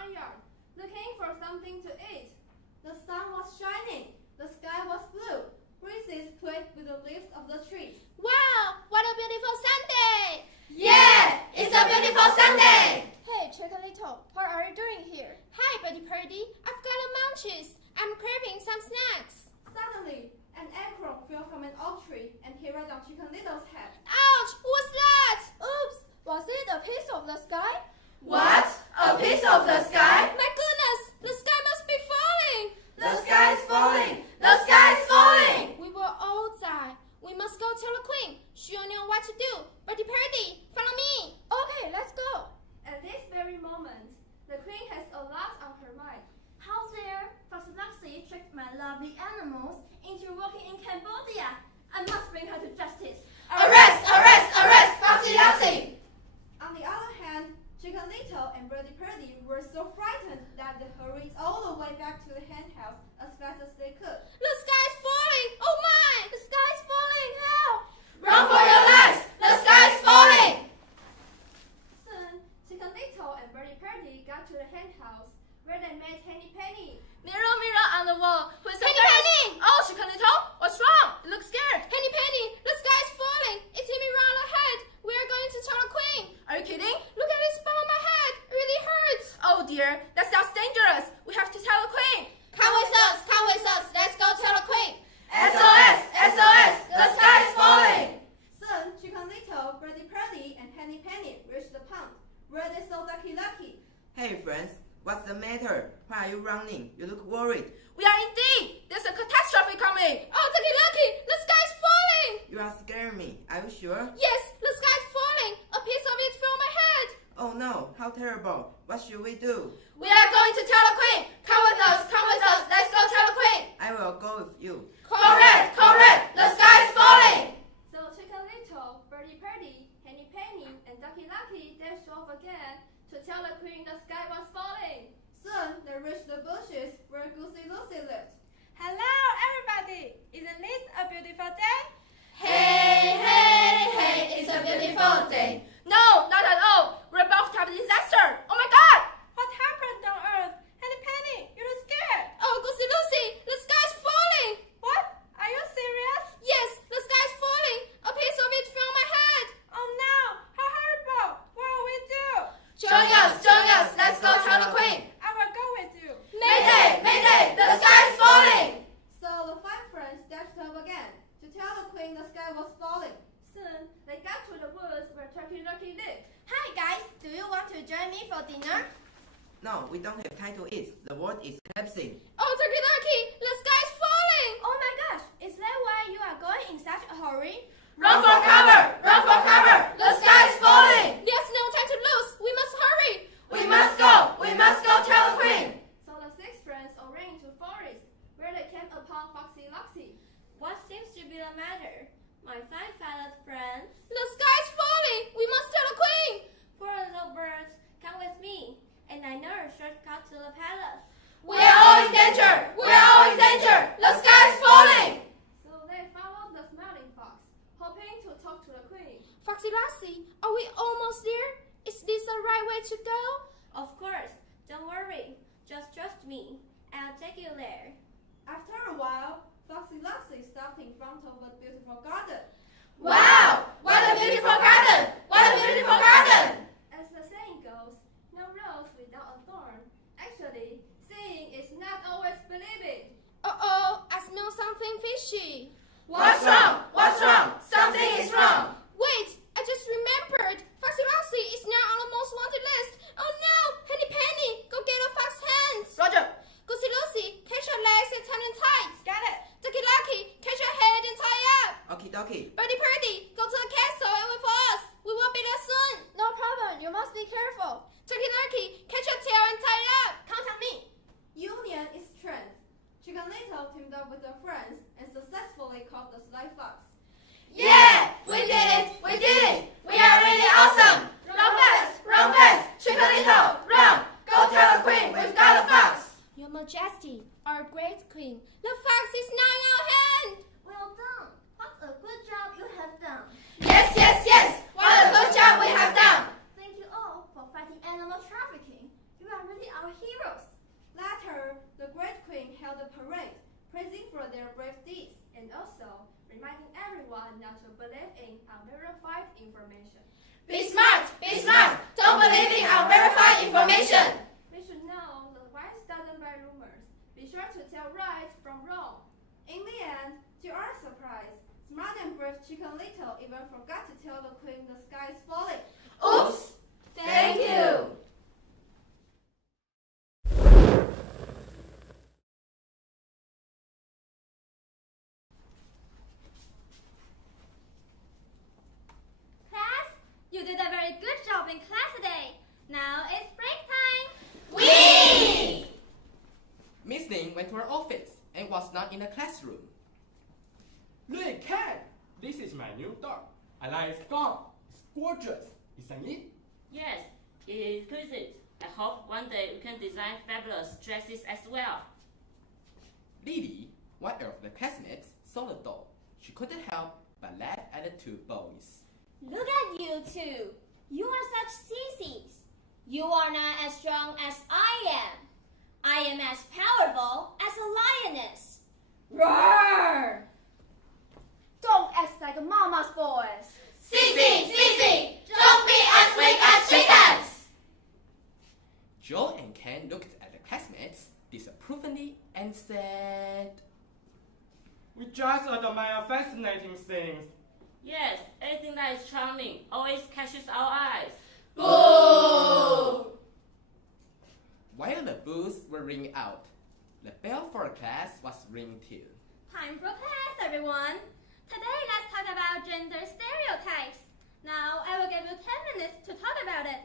barnyard, looking for something to eat. The sun was shining, the sky was blue. Breezes played with the leaves of the trees. Wow, what a beautiful Sunday! Yeah, it's a beautiful Sunday! Hey, Chicken Little, what are you doing here? Hi, Birdie Purdy. I've got a munchies. I'm craving some snacks. Suddenly, an acorn fell from an oak tree and hit right on Chicken Little's head. Ouch! What's that? Oops, was it a piece of the sky? What? A piece of the sky? My goodness, the sky must be falling. The sky is falling! The sky is falling! We will all die. We must go tell the queen. She'll know what to do. Birdie Purdy, follow me. Okay, let's go. At this very moment, the queen has a lot on her mind. How dare Foxy tricked my lovely animals into working in Cambodia? I must bring her to justice. Arrest! Arrest! Arrest! Foxy Loxy! On the other hand, Chicken Little and Birdie Purdy were so frightened that they hurried all the way back to the hen house as fast as they could. The sky is falling. Oh my! The sky is falling. Help! Run for your lives! The sky is falling! Soon, Chicken Little and Birdie Purdy got to the hen house, where they met Henny Penny. Mirror, mirror on the wall. Who is the Henny first? Penny! Oh, Chicken Little, what's wrong? You look scared. Henny Penny, the sky is falling. It's hit me round the head. We are going to tell the queen. Are you kidding? Look at this bump on my head. It really hurts. Oh dear, that sounds dangerous. We have to tell the queen. Come with us. Come with us. Let's go tell the queen. SOS! SOS! The sky is falling! Soon, Chicken Little, Birdie Purdy, and Henny Penny reached the pond, where they saw Ducky Lucky. Hey friends, what's the matter? Why are you running? You look worried. We are indeed. There's a catastrophe coming. Oh, Ducky Lucky, the sky is falling. You are scaring me. Are you sure? Yes, the sky is falling. A piece of it fell on my head. Oh no, how terrible. What should we do? We are going to tell the queen. Come with us. Come with us. Let's go tell the queen. I will go with you. Correct. Correct. The sky is falling. So Chicken Little, Birdie Purdy, Henny Penny, and Ducky Lucky dashed off again to tell the queen the sky was falling. Soon, they reached the bushes where Goosey Lucy lived. Hello, everybody. Isn't this a beautiful day? Hey, hey, hey, it's a beautiful day. No, not at all. We're about to have a disaster. Oh my God. What happened on Earth? Henny Penny, you look scared. Oh, Goosey Lucy, the sky is falling. What? Are you serious? Yes, the sky is falling. A piece of it fell on my head. Oh no, how horrible. What will we do? Join us, join us. Let's go tell the queen. I will go with you. Mayday, mayday, the sky is falling. So the five friends dashed off again to tell the queen the sky was falling. Soon, they got to the woods where Turkey Lucky lived. Hi guys, do you want to join me for dinner? No, we don't have time to eat. The world is collapsing. Oh, Turkey Lucky, the sky is falling. Oh my gosh, is that why you are going in such a hurry? Run for cover, run for cover. The sky is falling. There's no time to lose. We must hurry. We must go tell the queen. So the six friends all ran into the forest, where they came upon Foxy Loxy. What seems to be the matter? My fine feathered friends, The sky is falling. We must tell the queen. poor little birds, come with me, and I know a shortcut to the palace. We are all in danger. We are all in danger. The sky is falling. So they followed the smiling fox, hoping to talk to the queen. Foxy Lassie, are we almost there? Is this the right way to go? Of course, don't worry, just trust me. I'll take you there. After a while, Foxy Loxy stopped in front of a beautiful garden. Wow, what a beautiful garden. What a beautiful garden. As the saying goes, no rose without a thorn. Actually, seeing is not always believing. Uh-oh, I smell something fishy. What's wrong? What's wrong? Something is wrong. Wait, I just remembered. Foxy Lassie is now on the most wanted list. Oh no, Henny Penny, go get a fox hands. Roger. Goosey Lucy, catch her legs and tie them tight. Got it. Ducky Lucky, catch her head and tie up. Okie dokie. Birdie Purdy, go to the castle and wait for us. We will be there soon. No problem. You must be careful. Turkey Lucky, catch her tail and tie up. Count on me. Union is strength. Chicken Little teamed up with their friends and successfully caught the sly fox. Yeah, we did it. We did it. We are really awesome. Run fast. Run fast. Chicken Little, run. Go tell the queen we've got a fox. Your Majesty, our great queen, the fox is now in our hand. Well done. What a good job you have done. Yes, yes, yes. What a good job we have done. Thank you all for fighting animal trafficking. You are really our for their brave deeds and also reminding everyone not to believe in unverified information. Be smart! Be smart! Don't believe in unverified information! We should know the wise doesn't buy rumors. Be sure to tell right from wrong. In the end, to our surprise, smart and brave Chicken Little even forgot to tell the queen the sky is falling. Oops! Thank you! Class, you did a very good job in class today. Now it's break time. Whee! Miss Ling went to her office and was not in the classroom. Look, Cat! This is my new dog. I like its dog. It's gorgeous, isn't it? Yes, it is exquisite. I hope one day we can design fabulous dresses as well. Lily, one of the classmates, saw the dog. She couldn't help but laugh at the two boys. Look at you two. You are such sissies. You are not as strong as I am. I am as powerful as a lioness. Roar! Don't act like a mama's boys. Sissy! Sissy! Don't be as weak as chickens! Joe and Ken looked at the classmates disapprovingly and said, We just admire fascinating things. Yes, anything that is charming always catches our eyes. Boo! While the boos were ringing out, the bell for class was ringing too. Time for class, everyone. Today, let's talk about gender stereotypes. Now, I will give you 10 minutes to talk about it.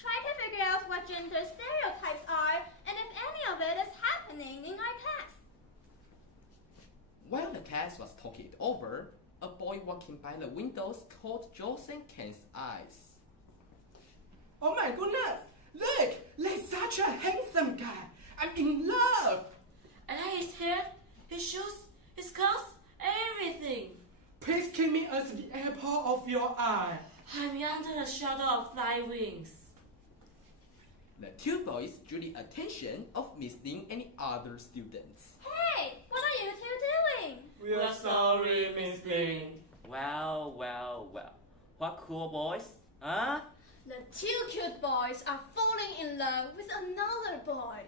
Try to figure out what gender stereotypes are and if any of it is happening in our class. While the class was talking it over, a boy walking by the windows caught Joe's and Ken's eyes. Oh my goodness! Look! There's such a handsome guy! I'm in love! I like his hair, his shoes, his clothes, everything. Please keep me as the apple of your eye. I'm under the shadow of thy wings. The two boys drew the attention of Miss Ling and the other students. Hey, what are you two doing? We're sorry, Miss Ling. Well. What cool boys? Huh? The two cute boys are falling in love with another boy.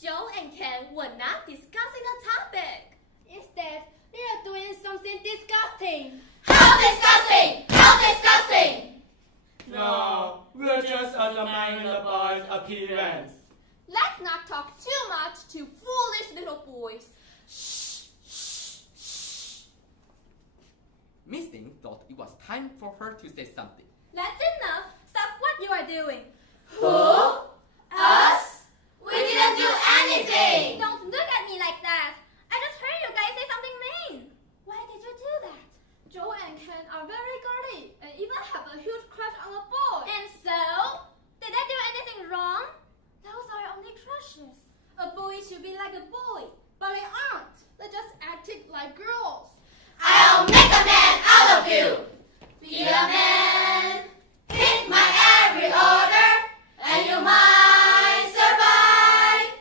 Joe and Ken were not discussing the topic. Instead, they are doing something disgusting. How disgusting! How disgusting! No, we're just admiring the boy's appearance. Let's not talk too much to foolish little boys. Miss Ling thought it was time for her to say something. That's enough. Stop what you are doing. Who? Us? We didn't do anything! Don't look at me like that. I just heard you guys say something mean. Why did you do that? Joe and Ken are very girly and even have a huge crush on a boy. And so? Did I do anything wrong? Those are only crushes. A boy should be like a boy, but they aren't. They just acted like girls. I'll make a man out of you! Be a man! Hit my every order, and you might survive!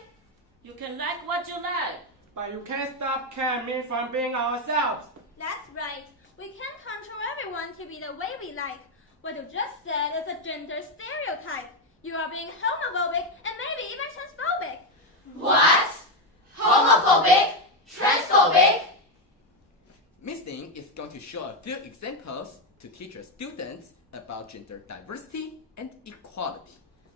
You can like what you like. But you can't stop Ken and me from being ourselves. That's right. We can't control everyone to be the way we like. What you just said is a gender stereotype. You are being homophobic and maybe even transphobic. What? Homophobic? Transphobic? Miss Ling is going to show a few examples to teach her students about gender diversity and equality.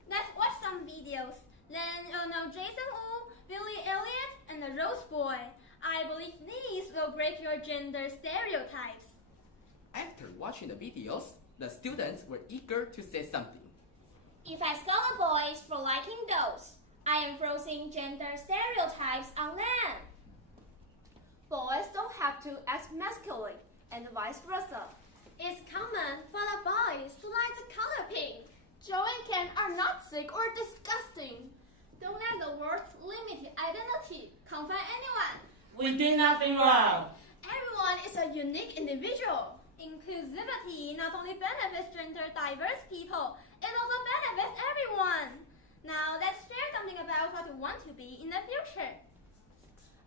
Let's watch some videos. Then you'll know Jason Wu, Billy Elliot, and the Rose Boy. I believe these will break your gender stereotypes. After watching the videos, the students were eager to say something. If I scold the boys for liking girls, I am forcing gender stereotypes on them. Boys don't have to act masculine, and vice versa. It's common for the boys to like the color pink. Joe and Ken are not sick or disgusting. Don't let the word's limited identity confine anyone. We did nothing wrong. Everyone is a unique individual. Inclusivity not only benefits gender diverse people, it also benefits everyone. Now let's share something about what we want to be in the future.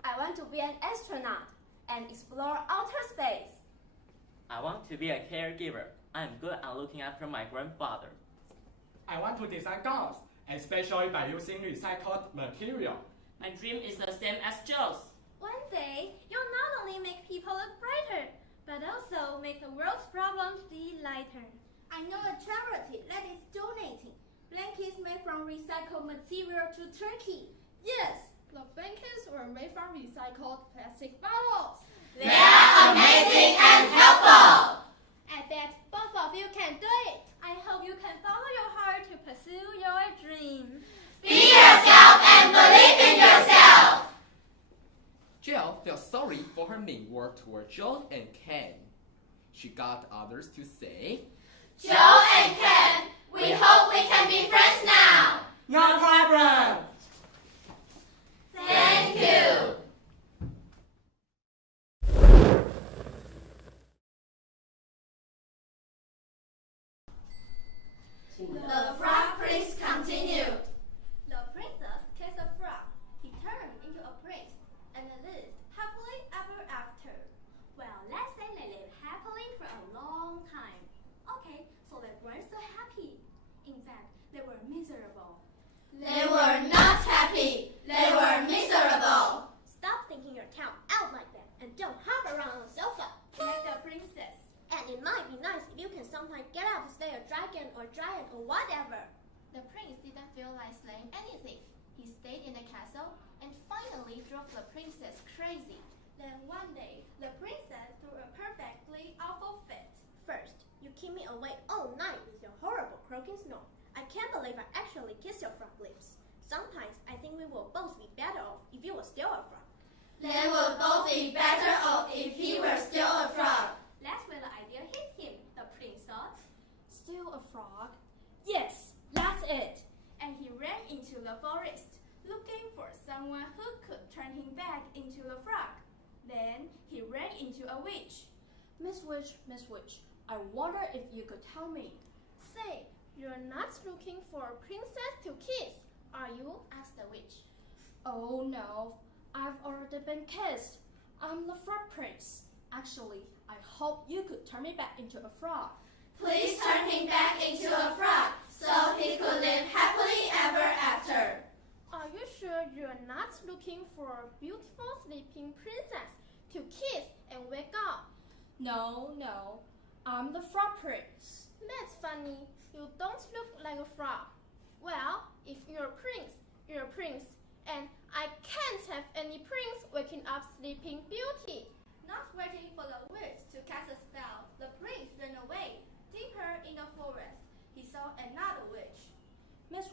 I want to be an astronaut. and explore outer space. I want to be a caregiver. I'm good at looking after my grandfather. I want to design gowns, especially by using recycled material. My dream is the same as Joe's. One day, you'll not only make people look brighter, but also make the world's problems be lighter. I know a charity that is donating blankets made from recycled material to Turkey. Yes, the blankets were made from recycled plastic bottles. They are amazing and helpful. I bet both of you can do it. I hope you can follow your heart to pursue your dream. Be yourself and believe in yourself. Jill felt sorry for her mean work toward Joe and Ken. She got others to say, Joe and Ken, we hope we can be friends now. No problem. Thank you. The Frog Prince continued. The princess kissed a frog. He turned into a prince and lived happily ever after. Well, let's say they lived happily for a long time. Okay, so they weren't so happy. In fact, they were miserable. They were not happy. They were miserable. Stop thinking your town out like that and don't hop around on the sofa. Like the princess. And it might be nice if you can sometimes get out to slay a dragon or giant or whatever. The prince didn't feel like slaying anything. He stayed in the castle and finally drove the princess crazy. Then one day, the princess threw a perfectly awful fit. First, you keep me awake all night with your horrible croaking snore. I can't believe I actually kissed your frog lips. Sometimes I think we will both be better off if you were still a frog. They would both be better off if he were still a frog. That's where the idea hit him, the prince thought. Still a frog? Yes, that's it. And he ran into the forest, looking for someone who could turn him back into a frog. Then he ran into a witch. Miss Witch, I wonder if you could tell me. Say, you're not looking for a princess to kiss, are you? Asked the witch. Oh no, I've already been kissed. I'm the frog prince. Actually, I hope you could turn me back into a frog. Please turn him back into a frog so he could live happily ever after. Are you sure you're not looking for a beautiful sleeping princess to kiss and wake up? No, I'm the frog prince. That's funny. You don't look like a frog. Well, if you're a prince, you're a prince. And I can't have any prince waking up sleeping beauty. Not waiting for the witch to cast a spell, the prince ran away. Deeper in the forest, he saw another witch. Miss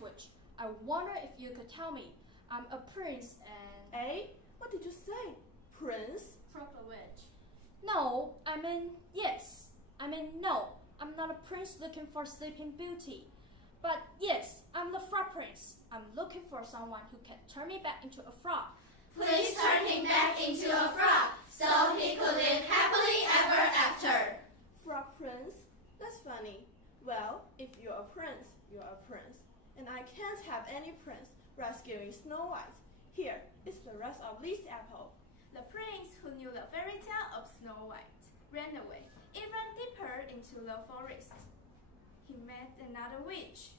Witch, I wonder if you could tell me. I'm a prince and... Eh? What did you say? Prince? Croaked the witch. No, I mean yes. I mean no, I'm not a prince looking for sleeping beauty. But yes, I'm the frog prince. I'm looking for someone who can turn me back into a frog. Please turn him back into a frog so he could live happily ever after. Frog Prince? That's funny. Well, if you're a prince, you're a prince. And I can't have any prince rescuing Snow White. Here is the rest of this apple. The prince, who knew the fairy tale of Snow White, ran away, even deeper into the forest. He met another witch.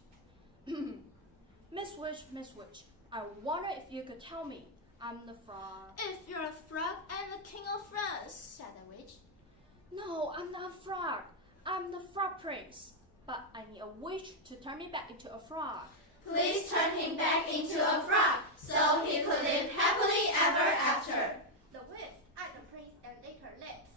Miss Witch, I wonder if you could tell me. I'm the frog. If you're a frog, I'm the king of France, said the witch. No, I'm not a frog. I'm the frog prince. But I need a witch to turn me back into a frog. Please turn him back into a frog so he could live happily ever after. The witch eyed the prince and licked her lips.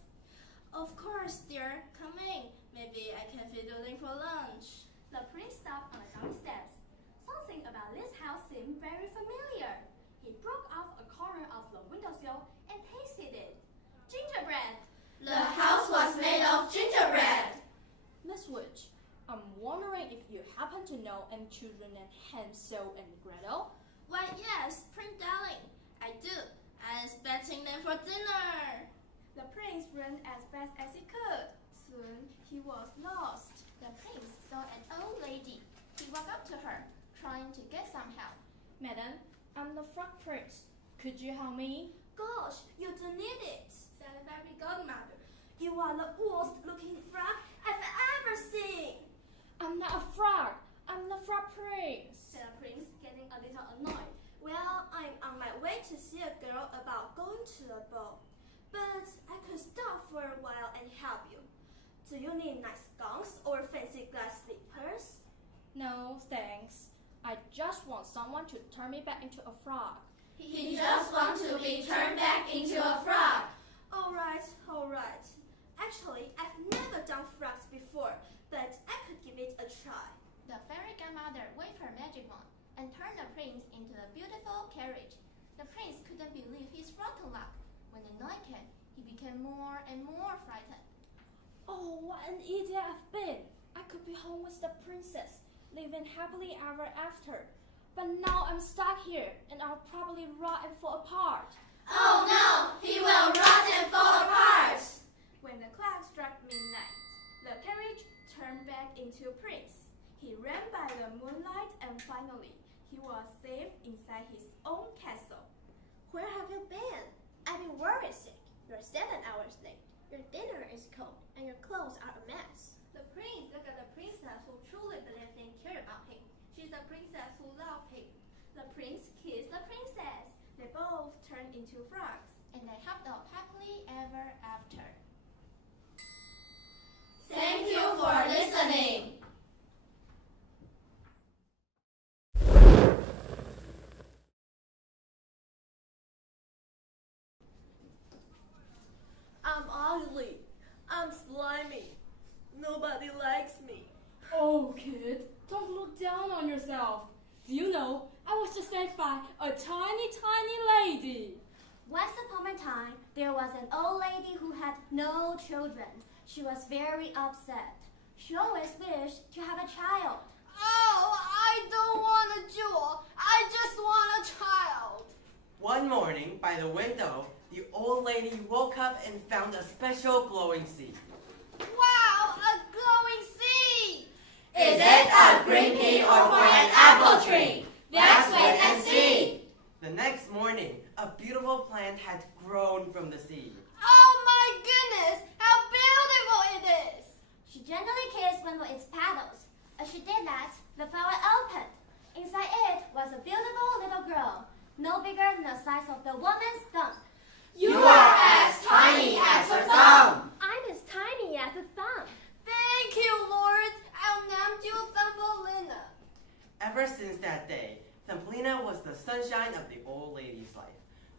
Of course, dear. Come in. Maybe I can feed you for lunch. The prince stopped on the doorsteps. Something about this house seemed very familiar. He broke off a corner of the windowsill and tasted it. Gingerbread! The house was made of gingerbread. Miss Witch, I'm wondering if you happen to know any children named Hansel and Gretel? Why, yes, Prince Darling. I do. I'm expecting them for dinner. The prince ran as fast as he could. Soon, he was lost. The prince saw an old lady. He walked up to her, trying to get some help. Madam, I'm the frog prince. Could you help me? gosh, you don't need it, said the fairy godmother. You are the worst looking frog I've ever seen. I'm not a frog. I'm the frog prince, said the prince, getting a little annoyed. Well, I'm on my way to see a girl about going to the ball. But I could stop for a while and help you. Do you need nice gowns or fancy glass slippers? No, thanks. I just want someone to turn me back into a frog. He just wants to be turned back into a frog. All right. Actually, I've never done frogs before, but I could give it a try. The fairy godmother waved her magic wand and turned the prince into a beautiful carriage. The prince couldn't believe his rotten luck. When the night came, he became more and more frightened. Oh, what an idiot I've been. I could be home with the princess, living happily ever after. But now I'm stuck here, and I'll probably rot and fall apart. Oh no! He will rot and fall apart! When the clock struck midnight, the carriage turned back into a prince. He ran by the moonlight and finally, he was safe inside his own castle. Where have you been? I've been worried sick. You're 7 hours late. Your dinner is cold, and your clothes are a mess. The prince looked at the princess who truly believed and cared about him. She's the princess who loved him. The prince kissed the princess. They both turned into frogs. And they hopped up happily ever after. Thank you for listening. I'm ugly. I'm slimy. Nobody likes me. Oh, kid, don't look down on yourself. Do you know, I was just saved by a tiny, tiny lady. Once upon a time, there was an old lady who had no children. She was very upset. She always wished to have a child. Oh, I don't want a jewel. I just want a child. One morning, by the window, the old lady woke up and found a special glowing seed. Wow, a glowing seed! Is it a green pea or for an apple tree? Let's wait and see. The next morning, a beautiful plant had grown from the seed. Oh my goodness, how beautiful it is! She gently kissed one of its petals. As she did that, the flower opened. Inside it was a beautiful little girl, no bigger than the size of the woman's thumb. You are as tiny as her thumb. I'm as tiny as a thumb. Thank you, Lord. I'll name you Thumbelina. Ever since that day, Thumbelina was the sunshine of the old lady's life.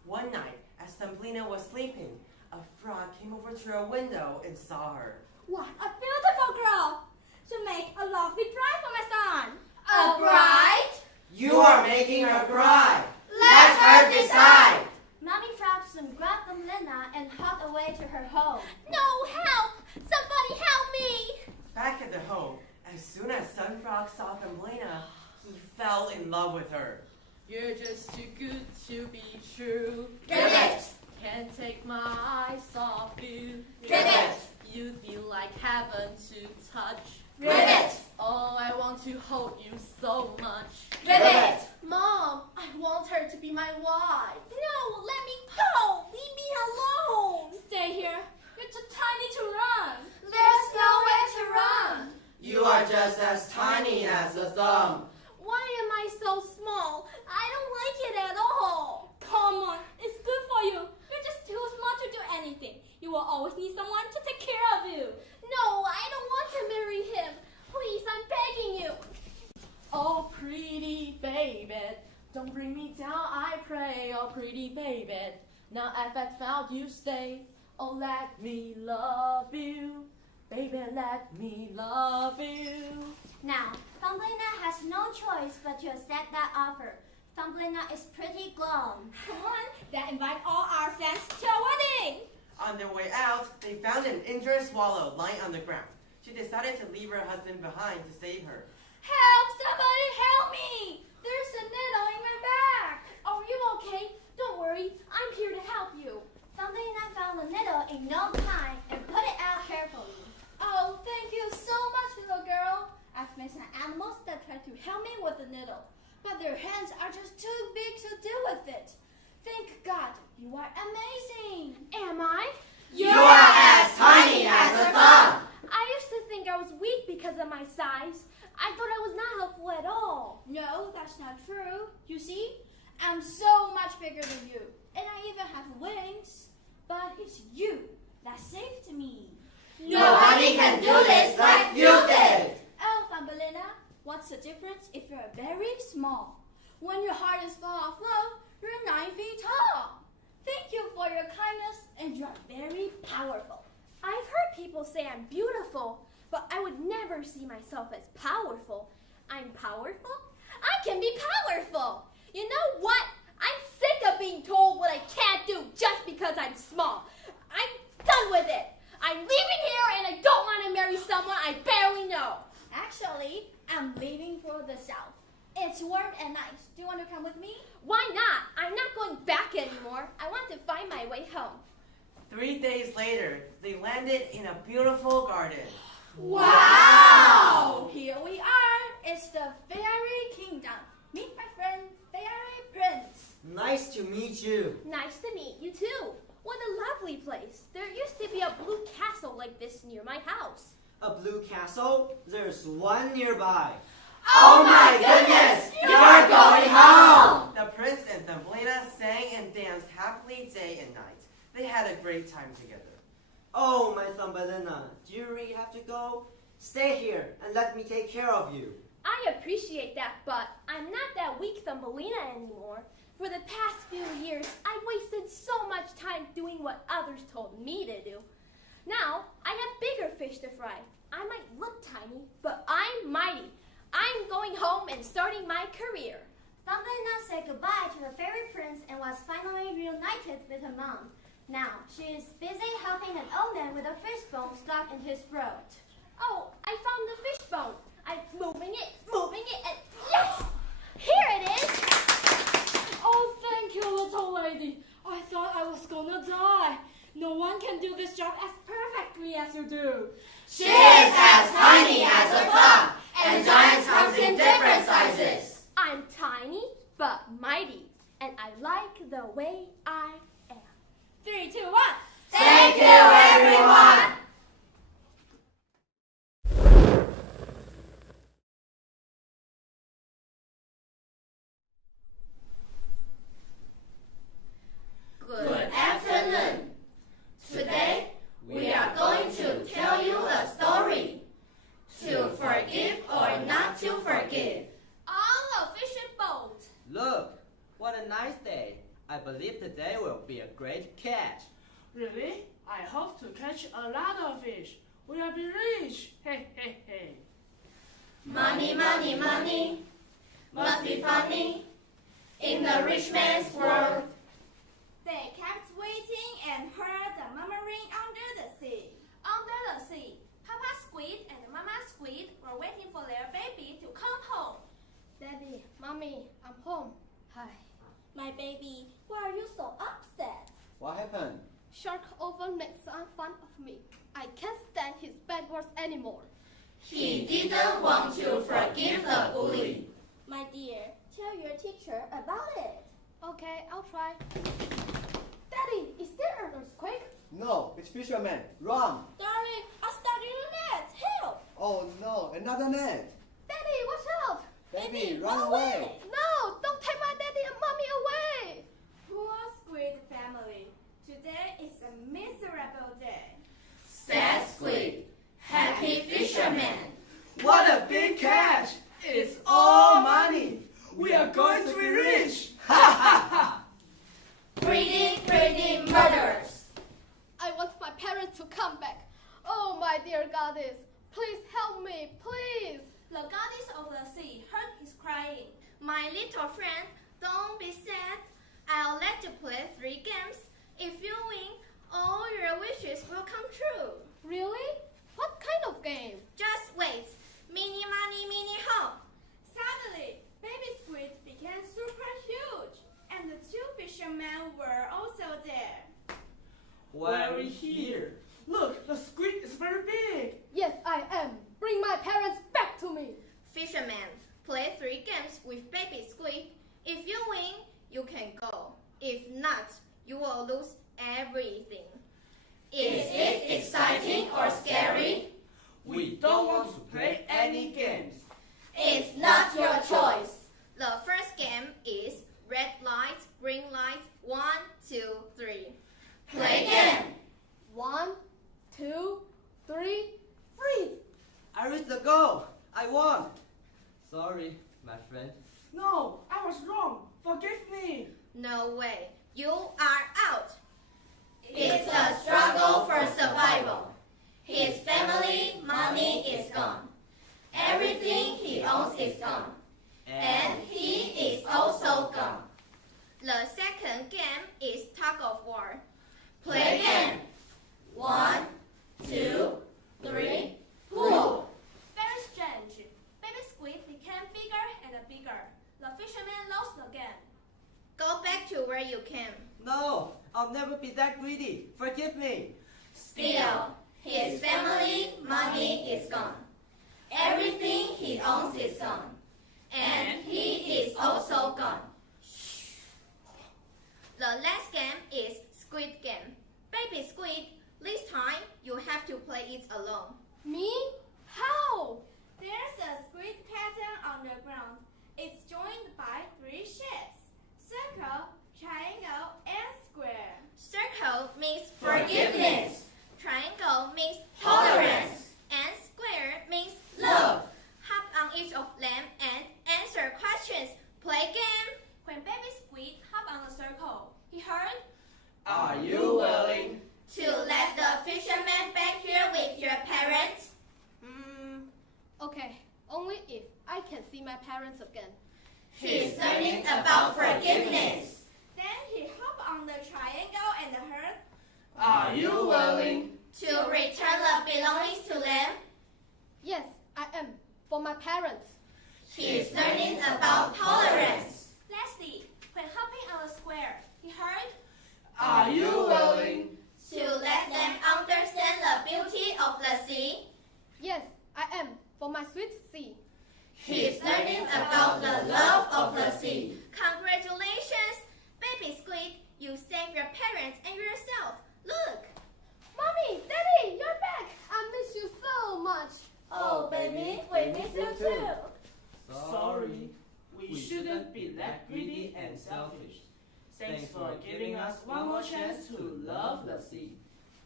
One night, as Thumbelina was sleeping, a frog came over to her window and saw her. What a beautiful girl! She'll make a lovely bride for my son. A bride? You are making her cry. Let her decide. Mommy Frog soon grabbed Thumbelina and hugged away to her home. No, help! Somebody help me! Back at the home, as soon as Sun Frog saw Thumbelina, he fell in love with her. You're just too good to be true. Ribbit! Can't take my eyes off you. Ribbit! You feel like heaven to touch. Ribbit! Oh, I want to hold you so much. Ribbit! Mom, I want her to be my wife. No, let me go! Leave me alone! Stay here. You're too tiny to run. There's nowhere to run. You are just as tiny as a thumb. Why am I so small? I don't like it at all. Come on, it's good for you. You're just too small to do anything. You will always need someone to take care of you. No, I don't want to marry him. Please, I'm begging you. Oh, pretty baby, don't bring me down, I pray. Oh, pretty baby, now I've found you stay. Oh, let me love you. Baby, let me love you. Now, Thumbelina has no choice but to accept that offer. Thumbelina is pretty glum. Come on, then invite all our friends to our wedding. On their way out, they found an injured swallow lying on the ground. She decided to leave her husband behind to save her. Help! Somebody help me! There's a needle in my back. Are you okay? Don't worry, I'm here to help you. Thumbelina found the needle in no time and put it out carefully. Oh, thank you so much, little girl. I've met some animals that try to help me with the needle, but their hands are just too big to deal with it. Thank God, you are amazing. Am I? You are as tiny as a thumb. I used to think I was weak because of my size. I thought I was not helpful at all. No, that's not true. You see, I'm so much bigger than you, and I even have wings. But it's you that saved me. Nobody can do this like you did. Oh, Thumbelina, what's the difference if you're very small? When your heart is full of love, you're 9 feet tall. Thank you for your kindness, and you are very powerful. I've heard people say I'm beautiful, but I would never see myself as powerful. I'm powerful? I can be powerful! You know what? I'm sick of being told what I can't do just because I'm small. I'm done with it. I'm leaving here and I don't want to marry someone I barely know. Actually, I'm leaving for the south. It's warm and nice. Do you want to come with me? Why not? I'm not going back anymore. I want to find my way home. 3 days later, they landed in a beautiful garden. Wow! Here we are. It's the fairy kingdom. Meet my friend, Fairy Prince. Nice to meet you. Nice to meet you too. What a lovely place. There used to be a blue castle like this near my house. A blue castle? There's one nearby. Oh my goodness! You're going home! The prince and Thumbelina sang and danced happily day and night. They had a great time together. Oh, my Thumbelina, do you really have to go? Stay here and let me take care of you. I appreciate that, but I'm not that weak Thumbelina anymore. For the past few years, I've wasted so much time doing what others told me to do. Now, I have bigger fish to fry. I might look tiny, but I'm mighty. I'm going home and starting my career. Thumbelina said goodbye to the fairy prince and was finally reunited with her mom. Now, she is busy helping an old man with a fishbone stuck in his throat. Oh, I found the fishbone. I'm moving it, and yes! Here it is! Oh, thank you, little lady. I thought I was gonna die. No one can do this job as perfectly as you do. She is as tiny as a thumb, and giants comes in different sizes. I'm tiny, but mighty, and I like the way I am. 3, 2, 1. Thank you, everyone! Good afternoon. Today, we are going to tell you a story. To forgive or not to forgive. On a fishing boat. Look, what a nice day. I believe today will be a great catch. Really? I hope to catch a lot of fish. We'll be rich. Hey, hey, hey. Money, money, money. Must be funny. In the rich man's world. They kept waiting and heard the murmuring under the sea. Under the sea, Papa Squid and Mama Squid were waiting for their baby to come home. Daddy, Mommy, I'm home. Hi. My baby, why are you so upset? What happened? Shark over makes fun of me. I can't stand his bad words anymore. He didn't want to forgive the bully. My dear, tell your teacher about it. Okay, I'll try. Daddy, is there an earthquake? No, it's fisherman. Run! Darling, I started a net. Help! Oh no, another net! Daddy, watch out! Baby, run away! No, don't take my daddy and mommy away! Poor Squid family. Today is a miserable day. Sad Squid. Happy fisherman. What a big catch! It's all money! We are going to be rich! Ha ha ha! Greedy, greedy murderers. I want my parents to come back. Oh, my dear goddess, please help me, please. The goddess of the sea heard his crying. My little friend, don't be sad. I'll let you play 3 games. If you win, all your wishes will come true. Really? What kind of game? Just wait. Mini money, mini home. Suddenly, baby squid became super huge, and the 2 fishermen were also there. Why are we here? Look, the squid is very big. Yes, I am. Bring my parents back to me. Fisherman, play 3 games with baby squid. If you win, you can go. If not, you will lose everything. Is it exciting or scary? We don't want to play any games. It's not your choice. The first game is red light, green light, 1, 2, 3. Play game. 1, 2, 3, freeze! I reached the goal. I won. Sorry, my friend. No, I was wrong. Forgive me. No way. You are out. It's a struggle for survival. His family, money is gone. Everything he owns is gone. And he is also gone. The second game is tug of war. Play game. 1, 2, 3, pull. Very strange. Baby squid became bigger and bigger. The fisherman lost the game. Go back to where you came. No, I'll never be that greedy. Forgive me. Still, his family, money is gone. Everything he owns is gone. And he is also gone. The last game is squid game. Baby squid, this time you have to play it alone. Me? How? There's a squid pattern on the ground. It's joined by 3 shapes: circle, triangle, and square. Circle means Forgiveness. Triangle means Tolerance. And square means Love. Hop on each of them and answer questions. Play game. When baby squid hopped on the circle, he heard, Are you willing? To let the fisherman back here with your parents? Okay, only if I can see my parents again. He's learning about forgiveness. then he hopped on the triangle and heard, Are you willing? To return the belongings to them? Yes, I am. For my parents. He's learning about tolerance. Lastly, when hopping on the square, he heard, Are you willing? To let them understand the beauty of the sea? Yes, I am. For my sweet sea. He's learning about the love of the sea. Congratulations! Baby squid, you saved your parents and yourself. Look! Mommy, Daddy, you're back! I miss you so much. Oh, baby, we miss you too. Sorry. We shouldn't be that greedy and selfish. Thanks for giving us one more chance to love the sea.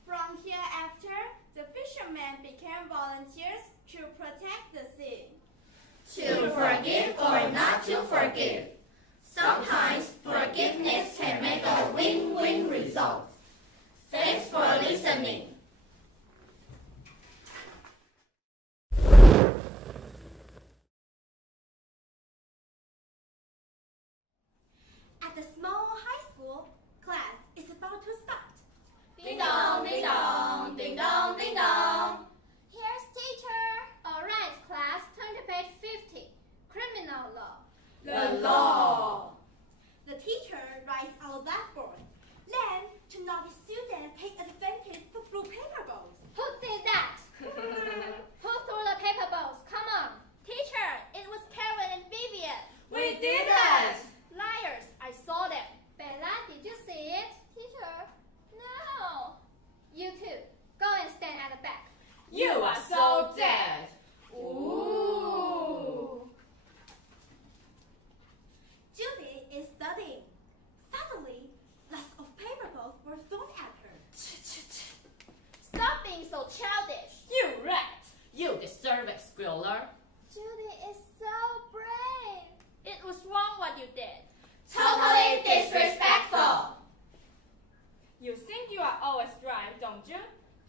From hereafter, the fishermen became volunteers to protect the sea. To forgive or not to forgive. Sometimes forgiveness can make a win-win result. Thanks for listening. At the small high school, class is about to start. Ding dong, ding dong, ding dong, ding dong. Here's teacher. Alright, class, turn to page 50. Criminal law. The law. The teacher writes on the blackboard. Then, to naughty students take advantage of through paper balls. Who did that? Who threw the paper balls? Come on. Teacher, it was Karen and Vivian. We did that. Liars, I saw them. Bella, did you see it? Teacher, no. You too. Go and stand at the back. You are so dead. Ooh. Judy is studying. Suddenly, lots of paper balls were thrown at her. Stop being so childish. You rat! You deserve it, squealer. Judy is so brave. It was wrong what you did. Totally disrespectful. You think you are always right, don't you?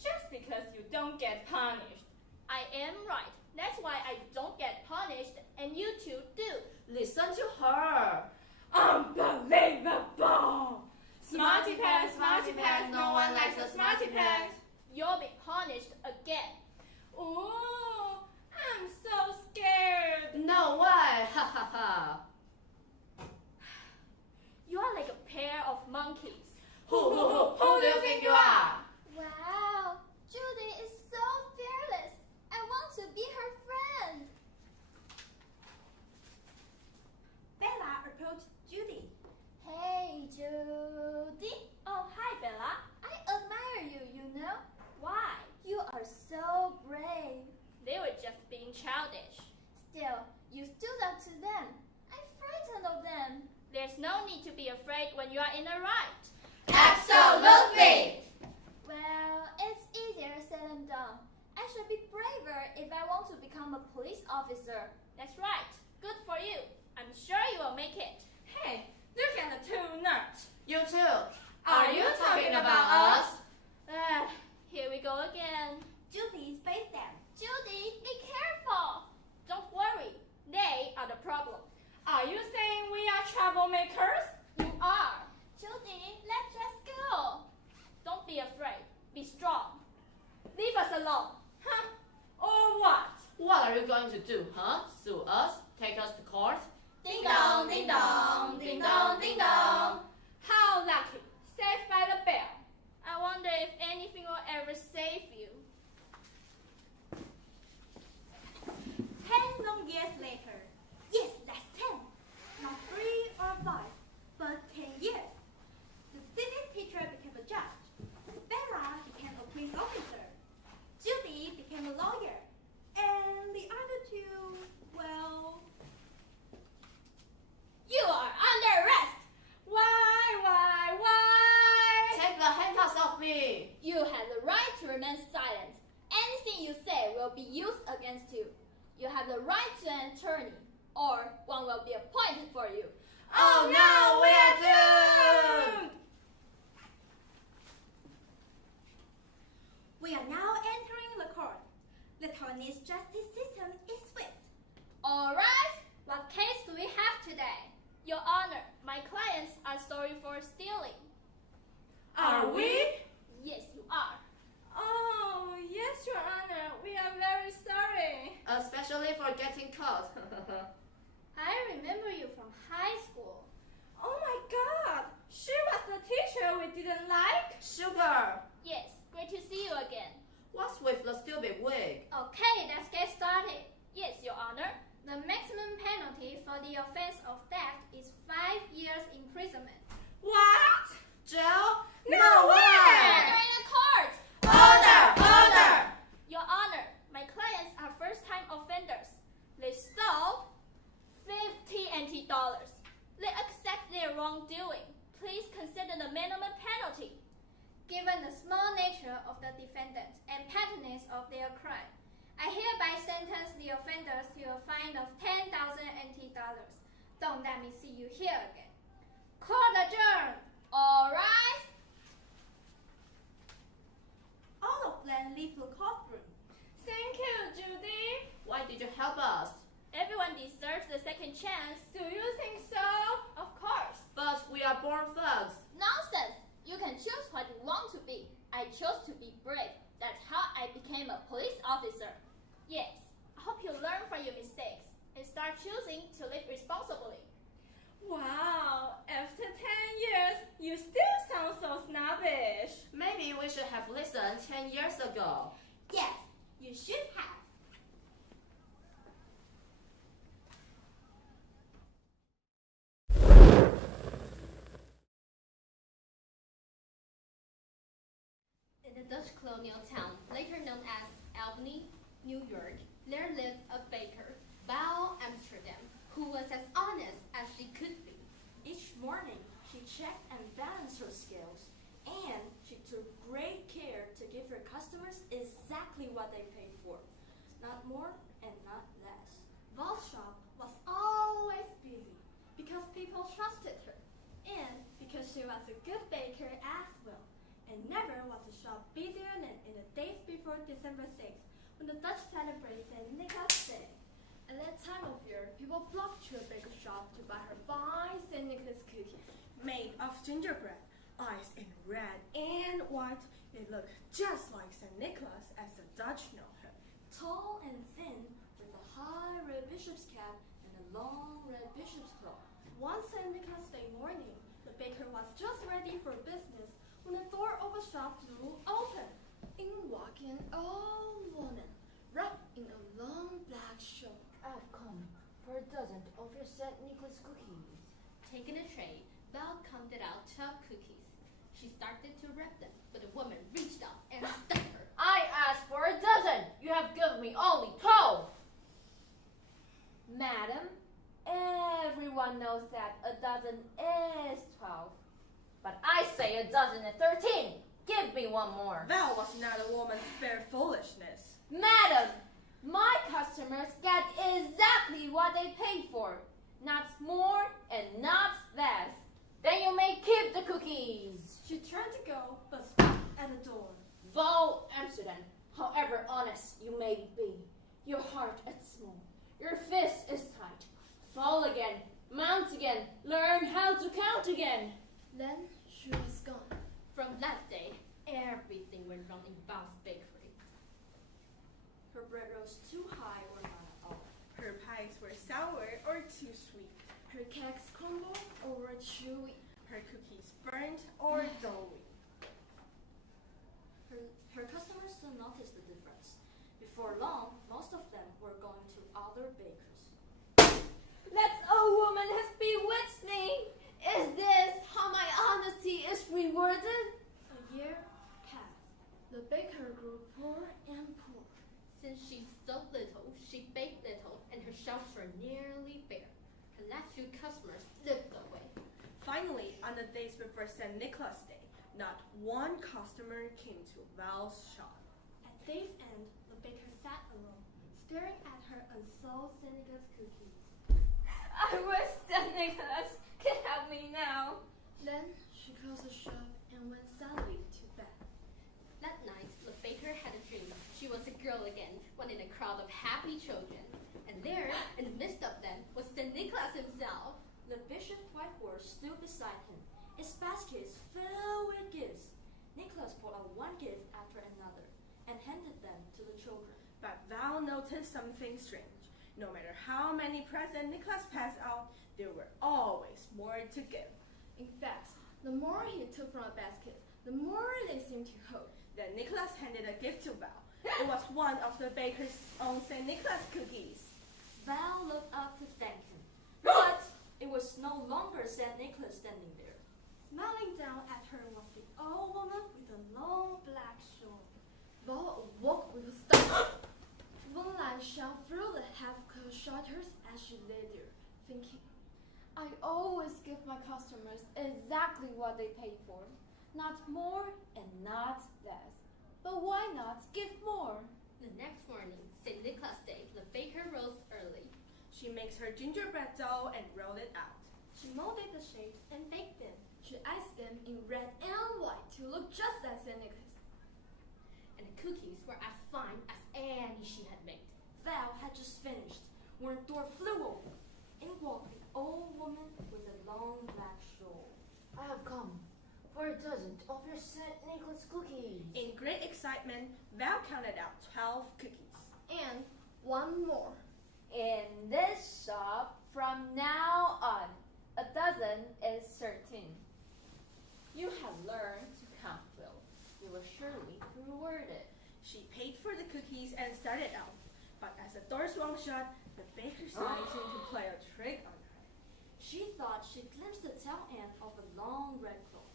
Just because you don't get punished. I am right. That's why I don't get punished, and you two do. Listen to her. Unbelievable! Smarty pants, no one likes a smarty pants. You'll be punished again. Ooh, I'm so scared. No way! Ha ha ha! You are like a pair of monkeys. Who do you think you are? Wow, Judy is so fearless. I want to be her friend. Bella approached Judy. Hey, Jude. need to be afraid when you are in the right. Absolutely! Well, it's easier said than done. I should be braver if I want to become a police officer. That's right. Good for you. I'm sure you will make it. Hey, look at the two nerds. You too. Are you talking about us? Here we go again. Judy, face them. Judy, be careful. Don't worry. They are the problem. Are you saying we are troublemakers? You are. Judy, let's just go. Don't be afraid. Be strong. Leave us alone. Huh? Or what? What are you going to do, huh? Sue us? Take us to court? Ding dong, ding dong, ding dong, ding dong. How lucky. Saved by the bell. I wonder if anything will ever save you. 10 long years later. Yes, that's 10. Not 3 or 5, but 10 years. The civics teacher became a judge. Bella became a police officer. Judy became a lawyer. And the other two, well... You are under arrest. Why? Take the handcuffs off me! You have the right to remain silent. Anything you say will be used against you. You have the right to an attorney, or one will be appointed for you. Oh no, we are doomed! We are now entering the court. The Taiwanese justice system is swift. All right, what case do we have today? Your Honor, my clients are sorry for stealing. Are we? Yes, you are. Oh, yes, Your Honor. We are very sorry. Especially for getting caught. I remember you from high school. Oh my God. She was the teacher we didn't like. Sugar! Yes, great to see you again. What's with the stupid wig? Okay, let's get started. Yes, Your Honor. The maximum penalty for the offense of theft is 5 years imprisonment. What? Jail? No way! Order in the court! Order! Your Honor, my clients are first-time offenders. They stole $50 NT. They accept their wrongdoing. Please consider the minimum penalty. Given the small nature of the defendants and pettiness of their crime, I hereby sentence the offenders to a fine of 10,000 NT. Don't let me see you here again. Court adjourned. All rise. All of them leave the courtroom. Thank you, Judy. Why did you help us? Everyone deserves the second chance. Do you think so? Of course. But we are born thugs. Nonsense. You can choose what you want to be. I chose to be brave. That's how I became a police officer. Yes, I hope you learn from your mistakes and start choosing to live responsibly. Wow, after 10 years, you still sound so snobbish. Maybe we should have listened 10 years ago. Yes, you should have. In the Dutch colonial town, later known as Albany, New York, there lived a baker, Bao Amsterdam, who was as honest as she could be. Each morning, she checked and balanced her scales, and she took great care to give her customers exactly what they paid for, not more and not less. Val's shop was always busy because people trusted her, and because she was a good baker as well. And never was the shop busier than in the days before December 6th, when the Dutch celebrated St. Nicholas Day. At that time of year, people flocked to a baker's shop to buy her fine St. Nicholas cookies, made of gingerbread, iced in red and white. They look just like St. Nicholas as the Dutch know her. Tall and thin, with a high red bishop's cap and a long red bishop's claw. One St. Nicholas Day morning, the baker was just ready for business when the door of the shop flew open. In walked an old woman, wrapped in a long black shawl. I've come for a dozen of your St. Nicholas cookies. Taking a tray, Belle counted out 12 cookies. She started to wrap them, but the woman reached out and stuck her. I asked for a dozen. You have given me only 12. Madam, everyone knows that a dozen is 12. But I say a dozen is 13. Give me one more. That was not a woman to bear foolishness. Madam, my customers get exactly what they paid for. Not more and not less. Then you may keep the cookies. She turned to go, but stopped at the door. Val Amsterdam, however honest you may be, your heart is small, your fist is tight. Fall again, mount again, learn how to count again. Then she was gone. From that day, everything went wrong in Val's bakery. Her bread rose too high or not at all. Her pies were sour or too sweet. Her cakes crumbled or were chewy. Her cookies burnt or doughy. Her customers soon noticed the difference. Before long, most of them were going to other bakers. That old woman has bewitched me. Is this how my honesty is rewarded? A year passed. The baker grew poor and poor. Since she sold little, she baked little, and her shelves were nearly bare. Her last few customers slipped away. Finally, on the days before St. Nicholas Day, not one customer came to Val's shop. At day's end, the baker sat alone, staring at her unsold St. Nicholas cookies. I wish St. Nicholas could help me now. Then she closed the shop and went sadly to bed. That night, the baker had a dream. She was a girl again, one in a crowd of happy children. And there, in the midst of them, was St. Nicholas himself. The bishop's white horse stood beside him, its baskets filled with gifts. Nicholas pulled out one gift after another and handed them to the children. But Val noticed something strange. No matter how many presents Nicholas passed out, there were always more to give. In fact, the more he took from a basket, the more they seemed to hold. Then Nicholas handed a gift to Val. It was one of the baker's own St. Nicholas cookies. Val looked up to thank him, but it was no longer St. Nicholas standing there. Smiling down at her was the old woman with the long black shawl. Val awoke with a start. Moonlight shone through the half-closed shutters as she lay there, thinking. I always give my customers exactly what they pay for. Not more and not less. But why not give more? The next morning, St. Nicholas Day, the baker rose early. She makes her gingerbread dough and rolled it out. She molded the shapes and baked them. She iced them in red and white to look just like St. Nicholas. And the cookies were as fine as any she had made. Val had just finished when a door flew open. In walked the old woman with a long black shawl. I have come for a dozen of your St. Nicholas cookies. In great excitement, Val counted out 12 cookies. And one more. In this shop, from now on, a dozen is 13. You have learned to count well. You will surely be rewarded. She paid for the cookies and started out. But as the door swung shut, the baker's eye seemed to play a trick on her. She thought she glimpsed the tail end of a long red claw.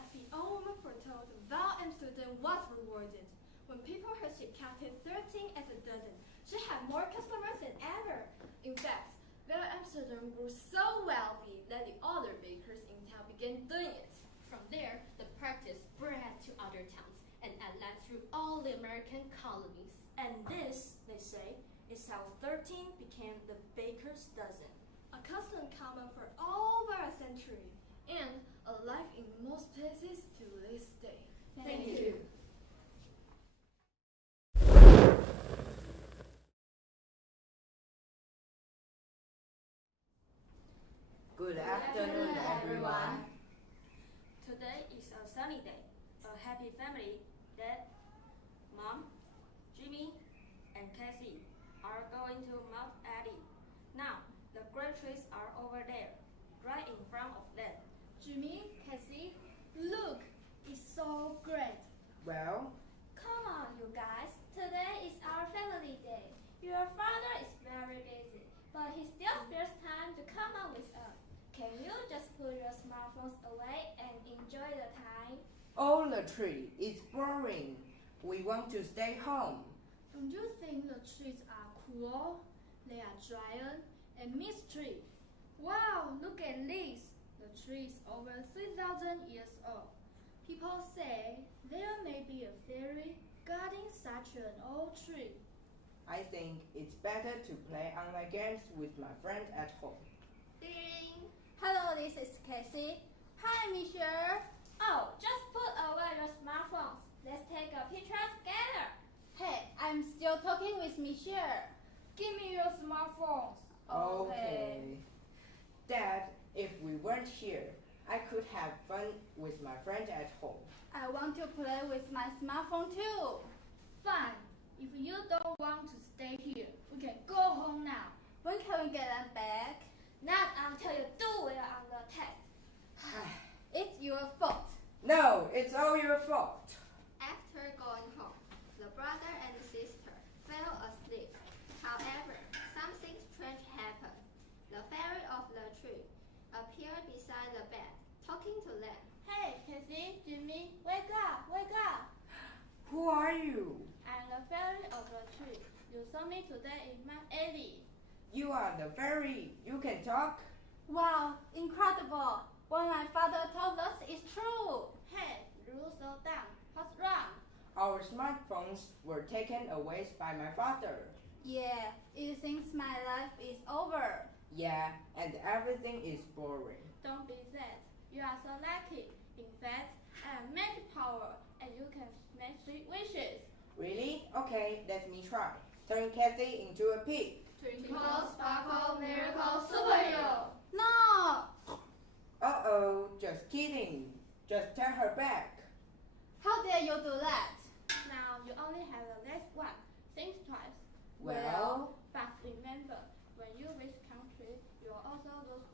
As the old woman foretold, Val Amsterdam was rewarded. When people heard she counted 13 as a dozen, she had more customers than ever. In fact, Val Amsterdam grew so wealthy that the other bakers in town began doing it. From there, the practice spread to other towns and at last through all the American colonies. And this, they say, is how 13 became the baker's dozen. A custom common for over a century, and alive in most places to this day. Thank you. Good afternoon, everyone. Today is a sunny day. A happy family. Dad, Mom, Jimmy, and Cassie are going to Mount Addy. Now, the great trees are over there, right in front of them. Jimmy, Cassie, look, it's so great. Well, come on, you guys. Today is our family day. Your father is very busy, but he still spares time to come out with us. Can you just put your smartphones away and enjoy the time? all the tree is boring. We want to stay home. Don't you think the trees are cool? They are giant and mystery. Wow, look at this. The tree is over 3,000 years old. People say there may be a fairy guarding such an old tree. I think it's better to play online games with my friend at home. Ding! Hello, this is Casey. Hi, Monsieur. Oh, just put away your smartphones. Let's take a picture together. Hey, I'm still talking with Monsieur. Give me your smartphones. Okay. Dad, if we weren't here, I could have fun with my friend at home. I want to play with my smartphone too. Fine. If you don't want to stay here, we can go home now. When can we get them back? Not until you do well on the test. It's your fault. No, it's all your fault. After going home, the brother and sister fell asleep. However, something strange happened. The fairy of the tree appeared beside the bed, talking to them. Hey, Casey, Jimmy, wake up, wake up. Who are you? I'm the fairy of the tree. You saw me today in my alley. You are the fairy. You can talk? Wow, incredible. What my father told us is true. Hey, you slow down. What's wrong? Our smartphones were taken away by my father. Yeah, it seems my life is over. Yeah, and everything is boring. Don't be sad. You are so lucky. In fact, I have magic power, and you can make 3 wishes. Really? Okay, let me try. Turn Kathy into a pig. Twinkle, sparkle, miracle, superhero. No! Uh-oh, just kidding. Just tell her back. How dare you do that? Now you only have the last one. Think twice. Well? But remember, when you reach country, you will also lose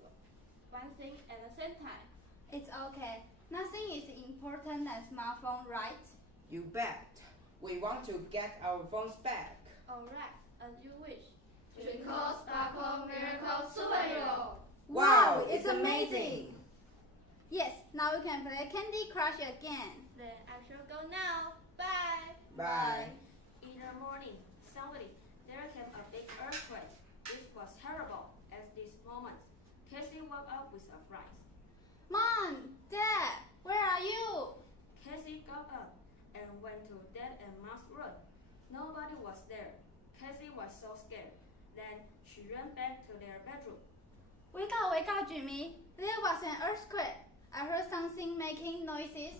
one thing at the same time. It's okay. Nothing is important than smartphone, right? You bet. We want to get our phones back. Alright, as you wish. Twinkle, sparkle, miracle, superhero. Wow, it's amazing. Yes, now we can play Candy Crush again. Then I shall go now. Bye. Bye. In the morning, suddenly, there came a big earthquake. It was terrible. At this moment, Casey woke up with a fright. Mom, Dad, where are you? Casey got up and went to Dad and Mom's room. Nobody was there. Casey was so scared. Then she ran back to their bedroom. Wake up, Jimmy. There was an earthquake. I heard something making noises.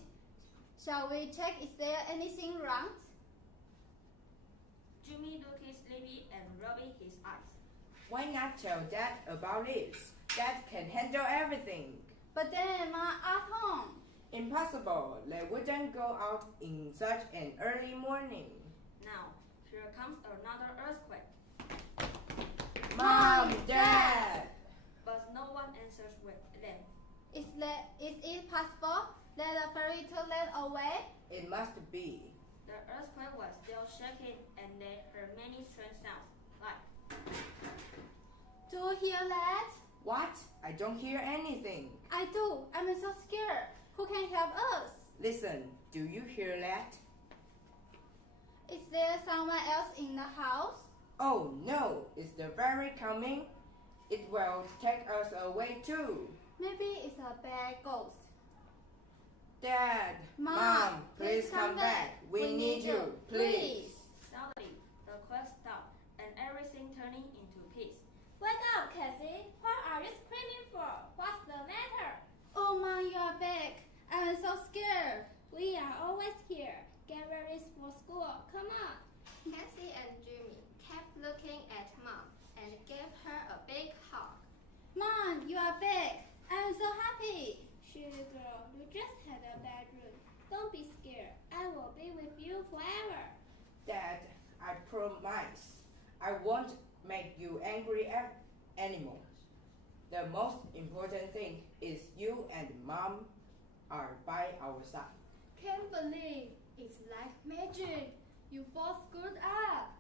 Shall we check is there anything wrong? Jimmy looked sleepy and rubbing his eyes. Why not tell Dad about this? Dad can handle everything. But then Mom at home. Impossible. They wouldn't go out in such an early morning. Now, here comes another earthquake. Mom, Dad! But no one answers with them. Is it possible that the fairy took them away? It must be. The earthquake was still shaking and they heard many strange sounds, like... Do you hear that? What? I don't hear anything. I do. I'm so scared. Who can help us? Listen, do you hear that? Is there someone else in the house? Oh no, is the fairy coming? It will take us away too. Maybe it's a bad ghost. Dad, Mom, please come back. We need you, please. Suddenly, the quake stopped and everything turning into peace. Wake up, Cassie. What are you screaming for? What's the matter? Oh, Mom, you are back. I'm so scared. We are always here. Get ready for school. Come on. Cassie and Jimmy kept looking at Mom and gave her a big hug. Mom, you are back. I'm so happy. Sugar girl, you just had a bad dream. Don't be scared. I will be with you forever. Dad, I promise. I won't make you angry anymore. The most important thing is you and Mom are by our side. Can't believe it's like magic. You both screwed up.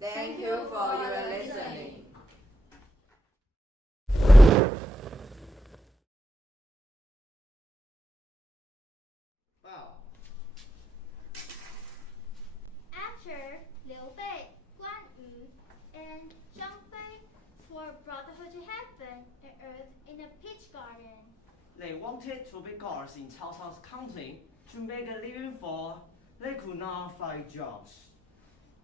Thank you for your listening. Wow. After Liu Bei, Guan Yu, and Zhang Fei swore brotherhood to heaven and earth in the peach garden. They wanted to be guards in Cao Cao's county to make a living for. They could not find jobs.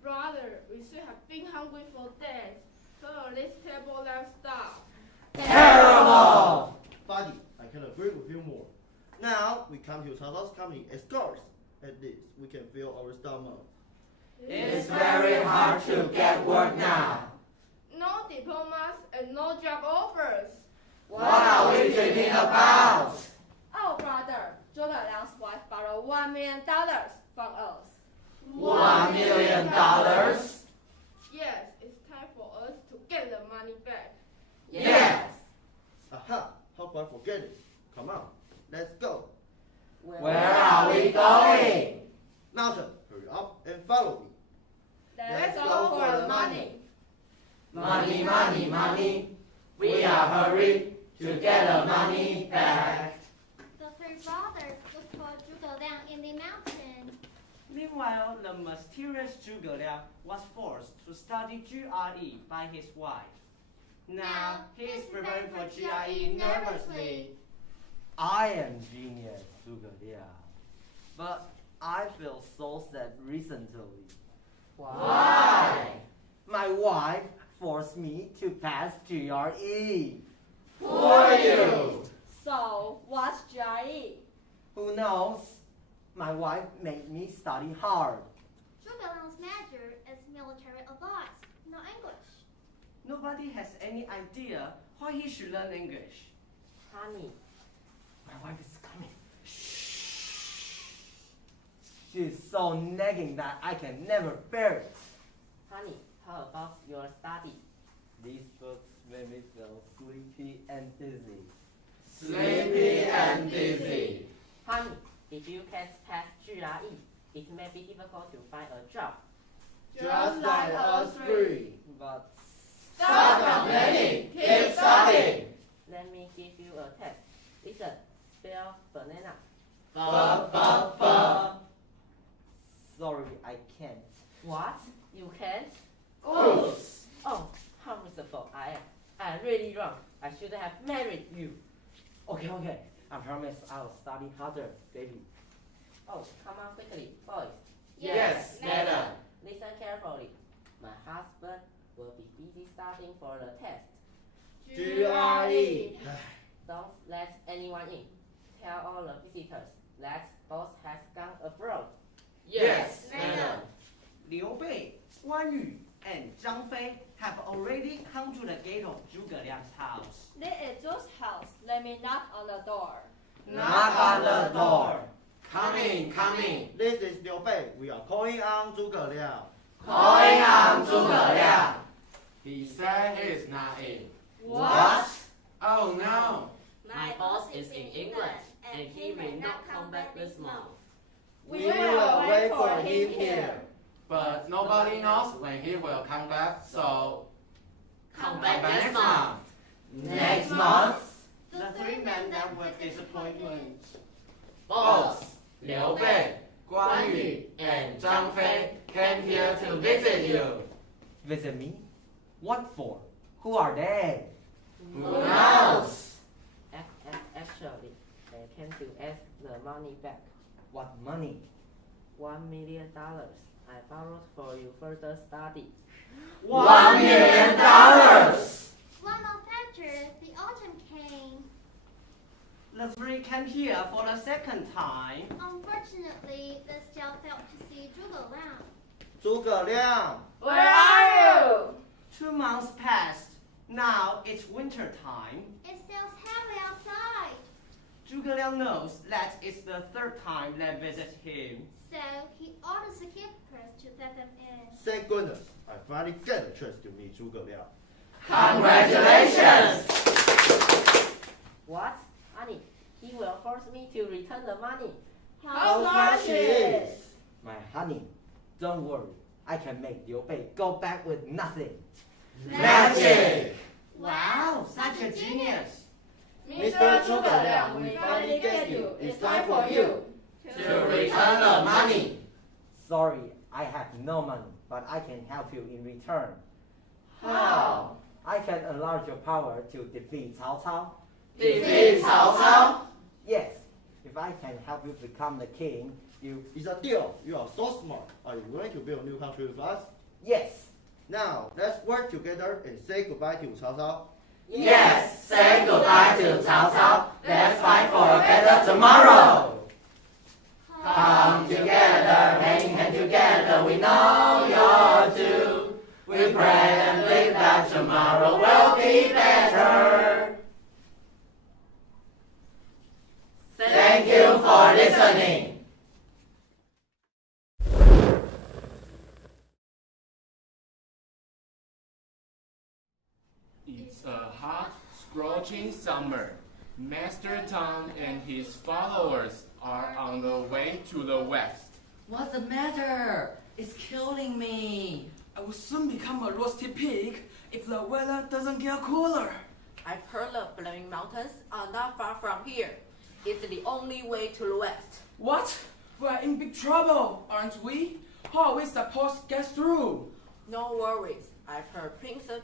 Brother, we should have been hungry for days. Follow this terrible lifestyle. Terrible! Buddy, I can agree with you more. Now we come to Cao Cao's company as guards. At least we can fill our stomach. It's very hard to get work now. No diplomas and no job offers. What are we dreaming about? Oh, brother, Zhuge Liang's wife borrowed $1 million from us. $1 million? Yes, it's time for us to get the money back. Yes. Aha, how could I forget it? Come on, let's go. Where are we going? Nathan, hurry up and follow me. Let's go for the money. Money, money, money. We are hurried to get the money back. The three brothers looked for Zhuge Liang in the mountain. Meanwhile, the mysterious Zhuge Liang was forced to study GRE by his wife. Now, he is preparing for GRE nervously. I am genius, Zhuge Liang. But I feel so sad recently. Why? My wife forced me to pass GRE. Who are you? So, what's GRE? Who knows? My wife made me study hard. Zhuge Liang's major is military advice, no English. Nobody has any idea why he should learn English. Honey, my wife is coming. Shh. She's so nagging that I can never bear it. Honey, how about your study? These books make me feel sleepy and dizzy. Sleepy and dizzy. Honey, if you can't pass GRE, it may be difficult to find a job. Just like us three. But stop complaining. Keep studying. Let me give you a test. Listen. Spell banana. Sorry, I can't. What? You can't? Oops. Oh, how miserable I am. I'm really wrong. I should have married you. Okay. I promise I'll study harder, baby. Oh, come on quickly, boys. Yes, madam. Listen carefully. My husband will be busy studying for the test. GRE. Don't let anyone in. Tell all the visitors that boss has gone abroad. Yes, madam. Liu Bei, Guan Yu, and Zhang Fei have already come to the gate of Zhuge Liang's house. This is Zhu's house. Let me knock on the door. Knock on the door. Coming. This is Liu Bei. We are calling on Zhuge Liang. Calling on Zhuge Liang. He said he is not in. What? Oh no. My boss is in England, and he may not come back this month. We will wait for him here. But nobody knows when he will come back, so Come back next month. Next month? The three men met with disappointment. Boss, Liu Bei, Guan Yu, and Zhang Fei came here to visit you. Visit me? What for? Who are they? Who knows? Actually, they came to ask the money back. What money? $1 million I borrowed for your further study. $1 million! One month after, the autumn came. The three came here for the second time. Unfortunately, they still failed to see Zhuge Liang. Zhuge Liang. Where are you? 2 months passed. Now it's winter time. It snows heavily outside. Zhuge Liang knows that it's the third time they visit him. So he orders the keepers to let them in. Thank goodness, I finally get a chance to meet Zhuge Liang. Congratulations! What? Honey, he will force me to return the money. How smart she is! My honey, don't worry. I can make Liu Bei go back with nothing. Magic! Wow, such a genius! Mr. Zhuge Liang, we finally get you. It's time for you To return the money. Sorry, I have no money, but I can help you in return. How? I can enlarge your power to defeat Cao Cao. Defeat Cao Cao? Yes. If I can help you become the king, you... It's a deal. You are so smart. Are you willing to build a new country with us? Yes. Now, let's work together and say goodbye to Cao Cao. Yes, say goodbye to Cao Cao. Let's fight for a better tomorrow. Come together, hand together, we know you're due. We pray and believe that tomorrow will be better. Thank you for listening. It's a hot, scorching summer. Master Tom and his followers are on the way to the west. What's the matter? It's killing me. I will soon become a roasted pig if the weather doesn't get cooler. I've heard the Flaming Mountains are not far from here. It's the only way to the west. What? We're in big trouble, aren't we? How are we supposed to get through? No worries. I've heard Princess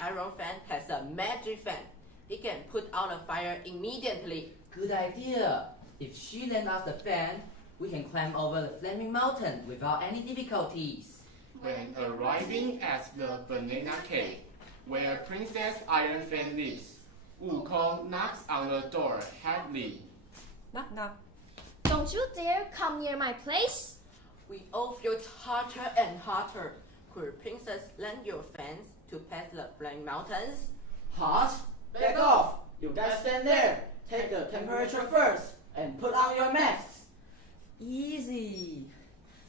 Iron Fan has a magic fan. He can put out a fire immediately. Good idea. If she lends us the fan, we can climb over the Flaming Mountain without any difficulties. When arriving at the banana cave, where Princess Iron Fan lives, Wukong knocks on the door heavily. Knock, knock. Don't you dare come near my place. We all feel hotter and hotter. Could Princess lend your fans to pass the Flaming Mountains? Hot? Back off! You guys stand there. Take the temperature first and put on your masks. Easy.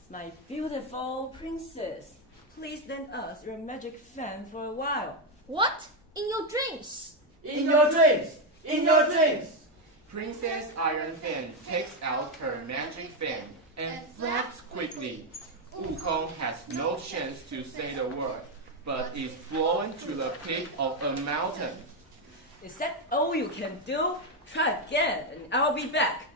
My beautiful princess, please lend us your magic fan for a while. What? In your dreams? In your dreams! In your dreams! Princess Iron Fan takes out her magic fan and flaps quickly. Wukong has no chance to say the word, but is blown to the peak of a mountain. Is that all you can do? Try again, and I'll be back.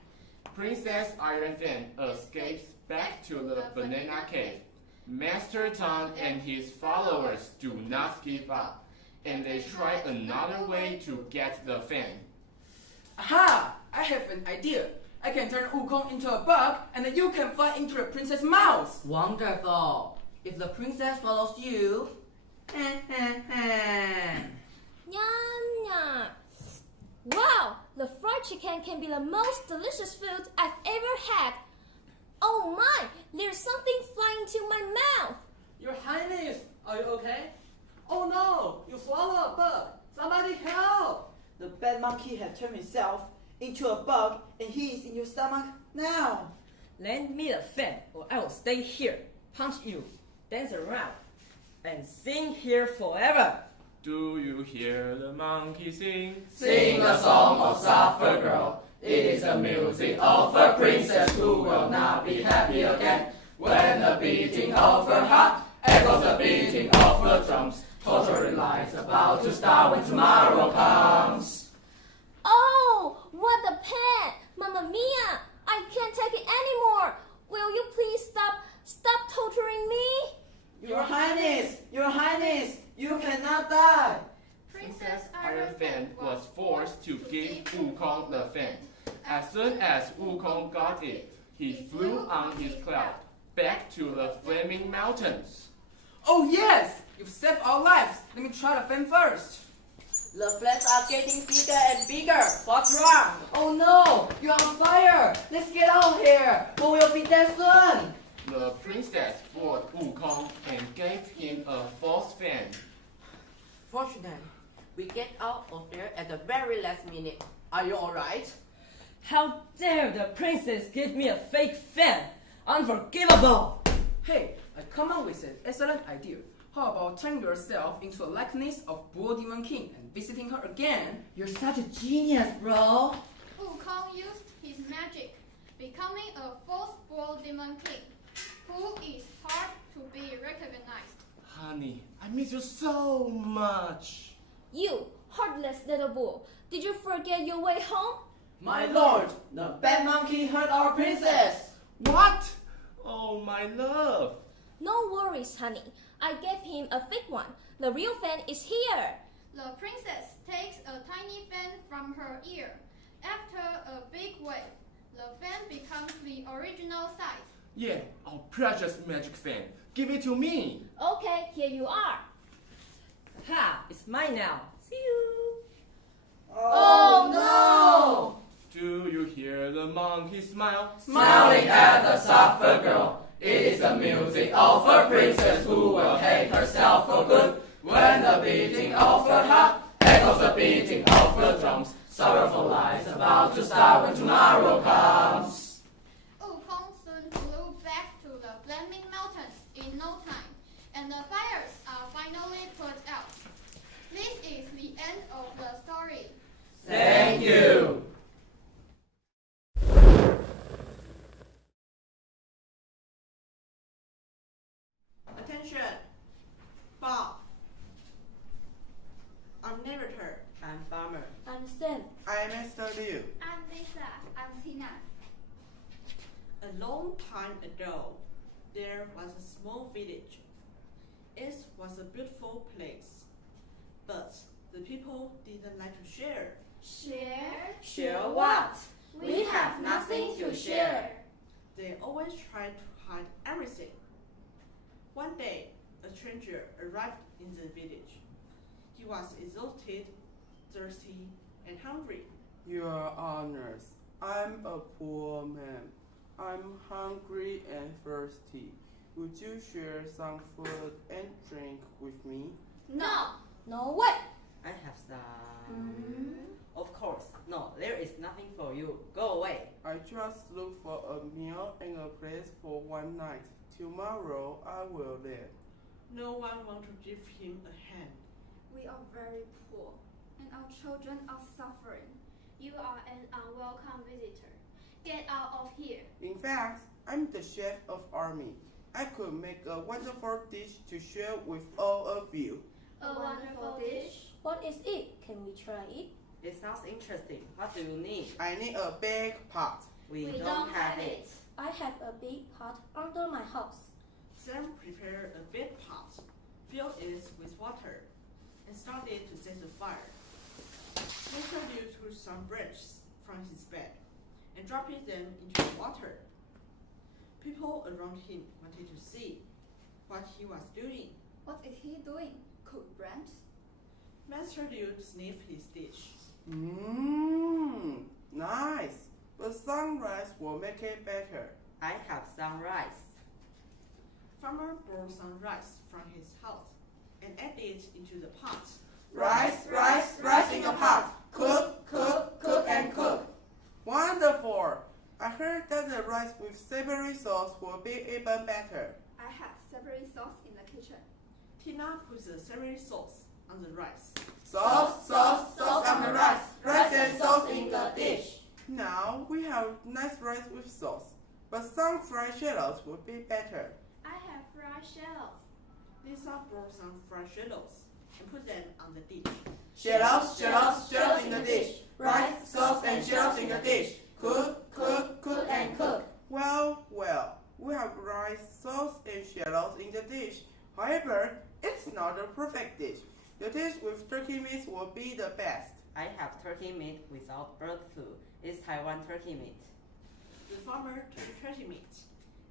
Princess Iron Fan escapes back to the banana cave. Master Tom and his followers do not give up, and they try another way to get the fan. Aha! I have an idea. I can turn Wukong into a bug, and then you can fly into the princess' mouth. Wonderful. If the princess follows you... Nyam. Wow, the fried chicken can be the most delicious food I've ever had. Oh my, there's something flying into my mouth. Your Highness, are you okay? Oh no, you swallowed a bug. Somebody help! The bad monkey had turned himself into a bug and he is in your stomach now. Lend me the fan, or I will stay here, punch you, dance around, and sing here forever. Do you hear the monkey sing? Sing the song of Suffer Girl. It is the music of a princess who will not be happy again. When the beating of her heart echoes the beating of her drums, torturing lies about to start when tomorrow comes. Oh, what a pain! Mamma mia! I can't take it anymore! Will you please stop torturing me? Your Highness! Your Highness! You cannot die! Princess Iron Fan was forced to give Wukong the fan. As soon as Wukong got it, he flew on his cloud back to the Flaming Mountains. Oh yes! You've saved our lives. Let me try the fan first. The flames are getting bigger and bigger. What's wrong? Oh no! You're on fire! Let's get out of here! Or we'll be dead soon! The princess fought Wukong and gave him a false fan. Fortunately, we get out of there at the very last minute. Are you alright? How dare the princess give me a fake fan? Unforgivable! Hey, I come up with an excellent idea. How about turning yourself into a likeness of Bull Demon King and visiting her again? You're such a genius, bro. Wukong used his magic, becoming a false Bull Demon King, who is hard to be recognized. Honey, I miss you so much. You, heartless little bull, did you forget your way home? My lord, the bad monkey hurt our princess! What? Oh, my love. No worries, honey. I gave him a fake one. The real fan is here. The princess takes a tiny fan from her ear. After a big wave, the fan becomes the original size. Yeah, our precious magic fan. Give it to me. Okay, here you are. Ha! It's mine now. See you. Oh no! Do you hear the monkey smile? Smiling at the suffer girl. It is the music of a princess who will hate herself for good. When the beating of her heart echoes the beating of the drums, sorrowful life is about to start when tomorrow comes. Wukong soon flew back to the flaming mountains in no time, and the fires are finally put out. This is the end of the story. Thank you. Attention! Bob. I'm narrator. I'm Farmer. I'm Sam. I'm Mr. Liu. I'm Lisa. I'm Tina. A long time ago, there was a small village. It was a beautiful place, but the people didn't like to share. Share? Share what? We have nothing to share. They always tried to hide everything. One day, a stranger arrived in the village. He was exhausted, thirsty, and hungry. Your Honors, I'm a poor man. I'm hungry and thirsty. Would you share some food and drink with me? No. No way. I have some. Of course. No, there is nothing for you. Go away. I just look for a meal and a place for one night. Tomorrow I will leave. No one wanted to give him a hand. We are very poor, and our children are suffering. You are an unwelcome visitor. Get out of here. In fact, I'm the chef of army. I could make a wonderful dish to share with all of you. A wonderful dish? What is it? Can we try it? It sounds interesting. What do you need? I need a big pot. We don't have it. I have a big pot under my house. Sam prepared a big pot, filled it with water, and started to set the fire. Mr. Liu took some branches from his bag and dropped them into the water. People around him wanted to see what he was doing. What is he doing? Cook branch? Master Liu sniffed his dish. Nice. But some rice will make it better. I have some rice. Farmer brought some rice from his house and added it into the pot. Rice in the pot. Cook, and cook. Wonderful. I heard that the rice with savory sauce will be even better. I have savory sauce in the kitchen. Tina put the savory sauce on the rice. Sauce on the rice. Rice and sauce in the dish. Now we have nice rice with sauce, but some fried shallots would be better. I have fried shells. Lisa brought some fried shallots and put them on the dish. Shallots in the dish. Rice, sauce, and shallots in the dish. Cook, and cook. Well, we have rice, sauce, and shallots in the dish. However, it's not a perfect dish. The dish with turkey meat will be the best. I have turkey meat without bird flu. It's Taiwan turkey meat. The farmer took turkey meat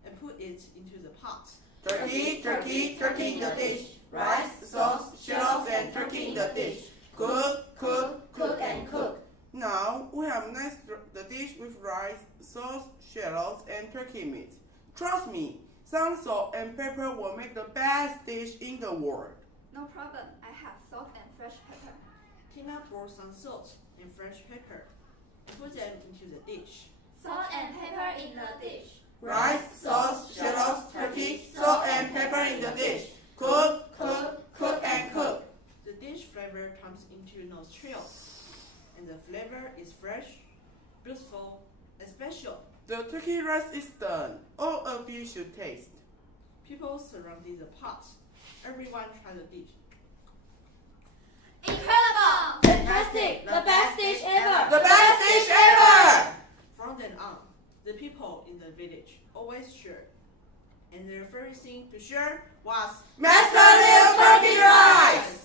and put it into the pot. Turkey in the dish. Rice, sauce, shallots, and turkey in the dish. Cook, and cook. Now we have the dish with rice, sauce, shallots, and turkey meat. Trust me, some salt and pepper will make the best dish in the world. No problem. I have salt and fresh pepper. Tina brought some salt and fresh pepper and put them into the dish. Salt and pepper in the dish. Rice, sauce, shallots, turkey, salt and pepper in the dish. Cook, and cook. The dish flavor comes into nostrils, and the flavor is fresh, beautiful, and special. The turkey rice is done. All of you should taste. People surrounded the pot. Everyone tried the dish. Incredible! Fantastic! The best dish ever! The best dish ever! From then on, the people in the village always shared, and their favorite thing to share was Master Liu turkey rice!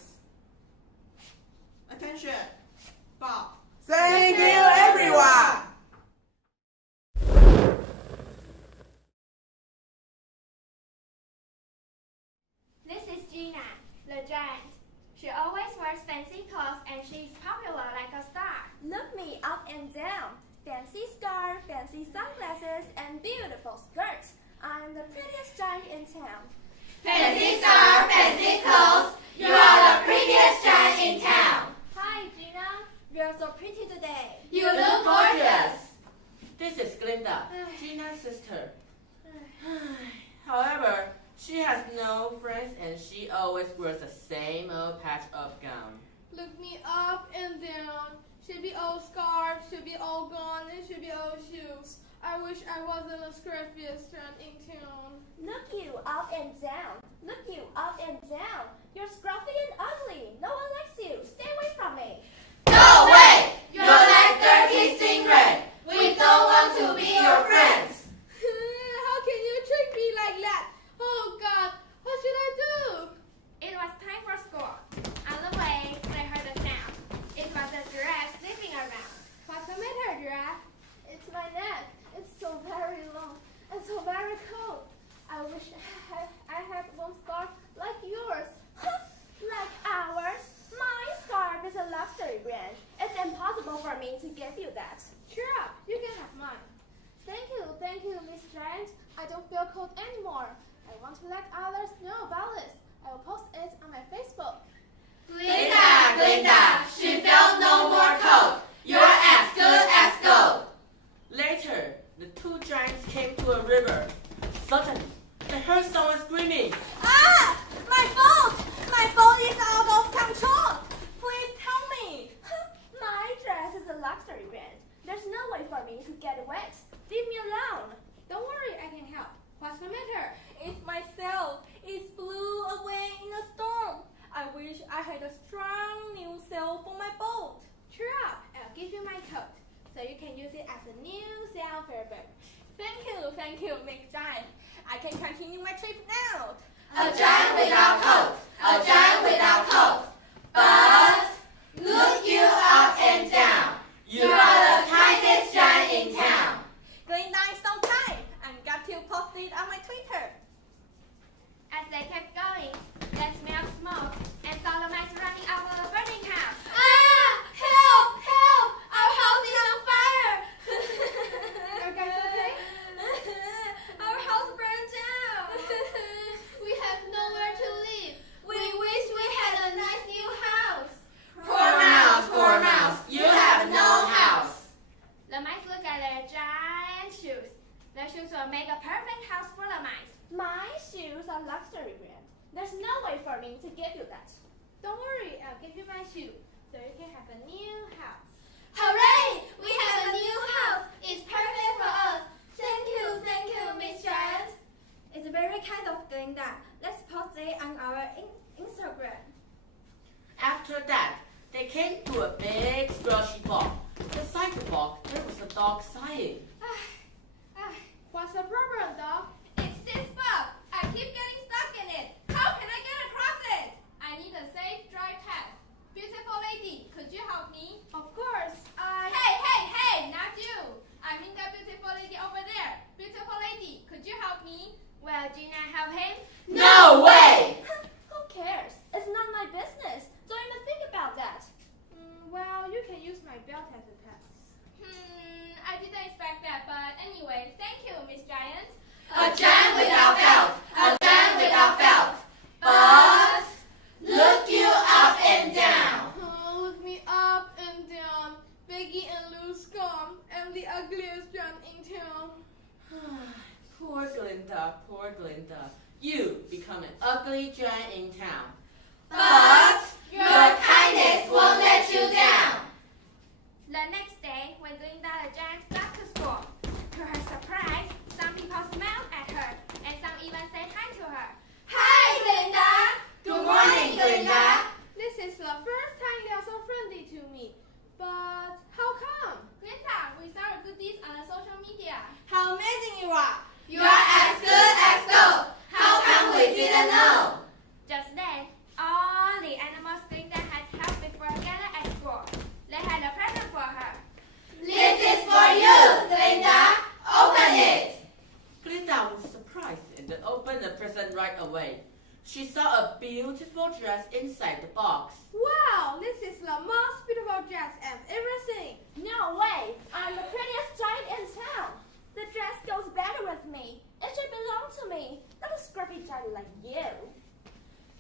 Attention. Bow. Thank you, everyone. This is Gina, the giant. She always wears fancy clothes and she's popular like a star. Look me up and down. Fancy scarf, fancy sunglasses, and beautiful skirts. I'm the prettiest giant in town. Fancy scarf, fancy clothes, you are the prettiest giant in town. Hi, Gina. You're so pretty today. You look gorgeous. This is Glinda, Gina's sister. However, she has no friends and she always wears the same old patch-up gown. Look me up and down. Should be old scarves, should be old gone, and should be old shoes. I wish I wasn't the scruffiest giant in town. Look you up and down. Look you up and down. You're scruffy and ugly. No one likes you. Stay away from me. Go away! You're like dirty stingray. We don't want to be your friends. How can you trick me like that? Oh God, what should I do? It was time for school. On the way, they heard a sound. It was a giraffe sleeping around. What's the matter, giraffe? It's my neck. It's so very long and so very cold. I wish I had one scarf like yours. Like ours? My scarf is a luxury brand. It's impossible for me to give you that. Cheer up, you can have mine. Thank you, Miss Giant. I don't feel cold anymore. I want to let others know about this. I will post it on my Facebook. Glinda, she felt no more cold. You're as good as gold. Later, the two giants came to a river. Suddenly, they heard someone screaming. Ah! My boat! My boat is out of control! Please tell me! My dress is a luxury brand. There's no way for me to get wet. Leave me alone. Don't worry, I can help. What's the matter? It's my sail. It flew away in a storm. I wish I had a strong new sail for my boat. Cheer up, I'll give you my coat, so you can use it as a new sail for a boat. Thank you, Miss Giant. I can continue my trip now. A giant without coat, a giant without coat. But look you up and down. You are the kindest giant in town. Glinda is so kind. I'm got to post it on my Twitter. As they kept going, they smelled smoke and saw the mice running out of the burning house. Ah! Help! Help! Our house is on fire! Are you guys okay? Our house burned down. We have nowhere to live. We wish we had a nice new house. Poor mouse, you have no house. The mice looked at their giant shoes. Their shoes will make a perfect house for the mice. My shoes are luxury brand. There's no way for me to give you that. Don't worry, I'll give you my shoe, so you can have a new house. Hooray! We have a new house. It's perfect for us. Thank you, Miss Giant. It's very kind of Glinda. Let's post it on our Instagram. After that, they came to a big squishy ball. Beside the ball, there was a dog sighing. What's the problem, dog? It's this bug. I keep getting stuck in it. How can I get across it? I need a safe dry path. Beautiful lady, could you help me? Of course, Hey, not you. I mean that beautiful lady over there. Beautiful lady, could you help me? Will Gina help him? No way! Who cares? It's not my business. Don't even think about that. Well, you can use my belt as a pass. I didn't expect that, but anyway, thank you, Miss Giant. A giant without belt. A giant without belt. But look you up and down. Oh, look me up and down. Becky and Lou's gone. I'm the ugliest giant in town. Poor Glinda. You become an ugly giant in town. But your kindness won't let you down. The next day, when Glinda the giant got to school, to her surprise, some people smiled at her, and some even said hi to her. Hi, Glinda. Good morning, Glinda. This is the first time they are so friendly to me. But how come? Glinda, we saw your good deeds on the social media. How amazing you are. You are as good as gold. How come we didn't know? Just then, all the animals Glinda had helped before gathered at away. She saw a beautiful dress inside the box. Wow, this is the most beautiful dress I've ever seen. No way! I'm the prettiest giant in town. The dress goes better with me. It should belong to me, not a scruffy giant like you.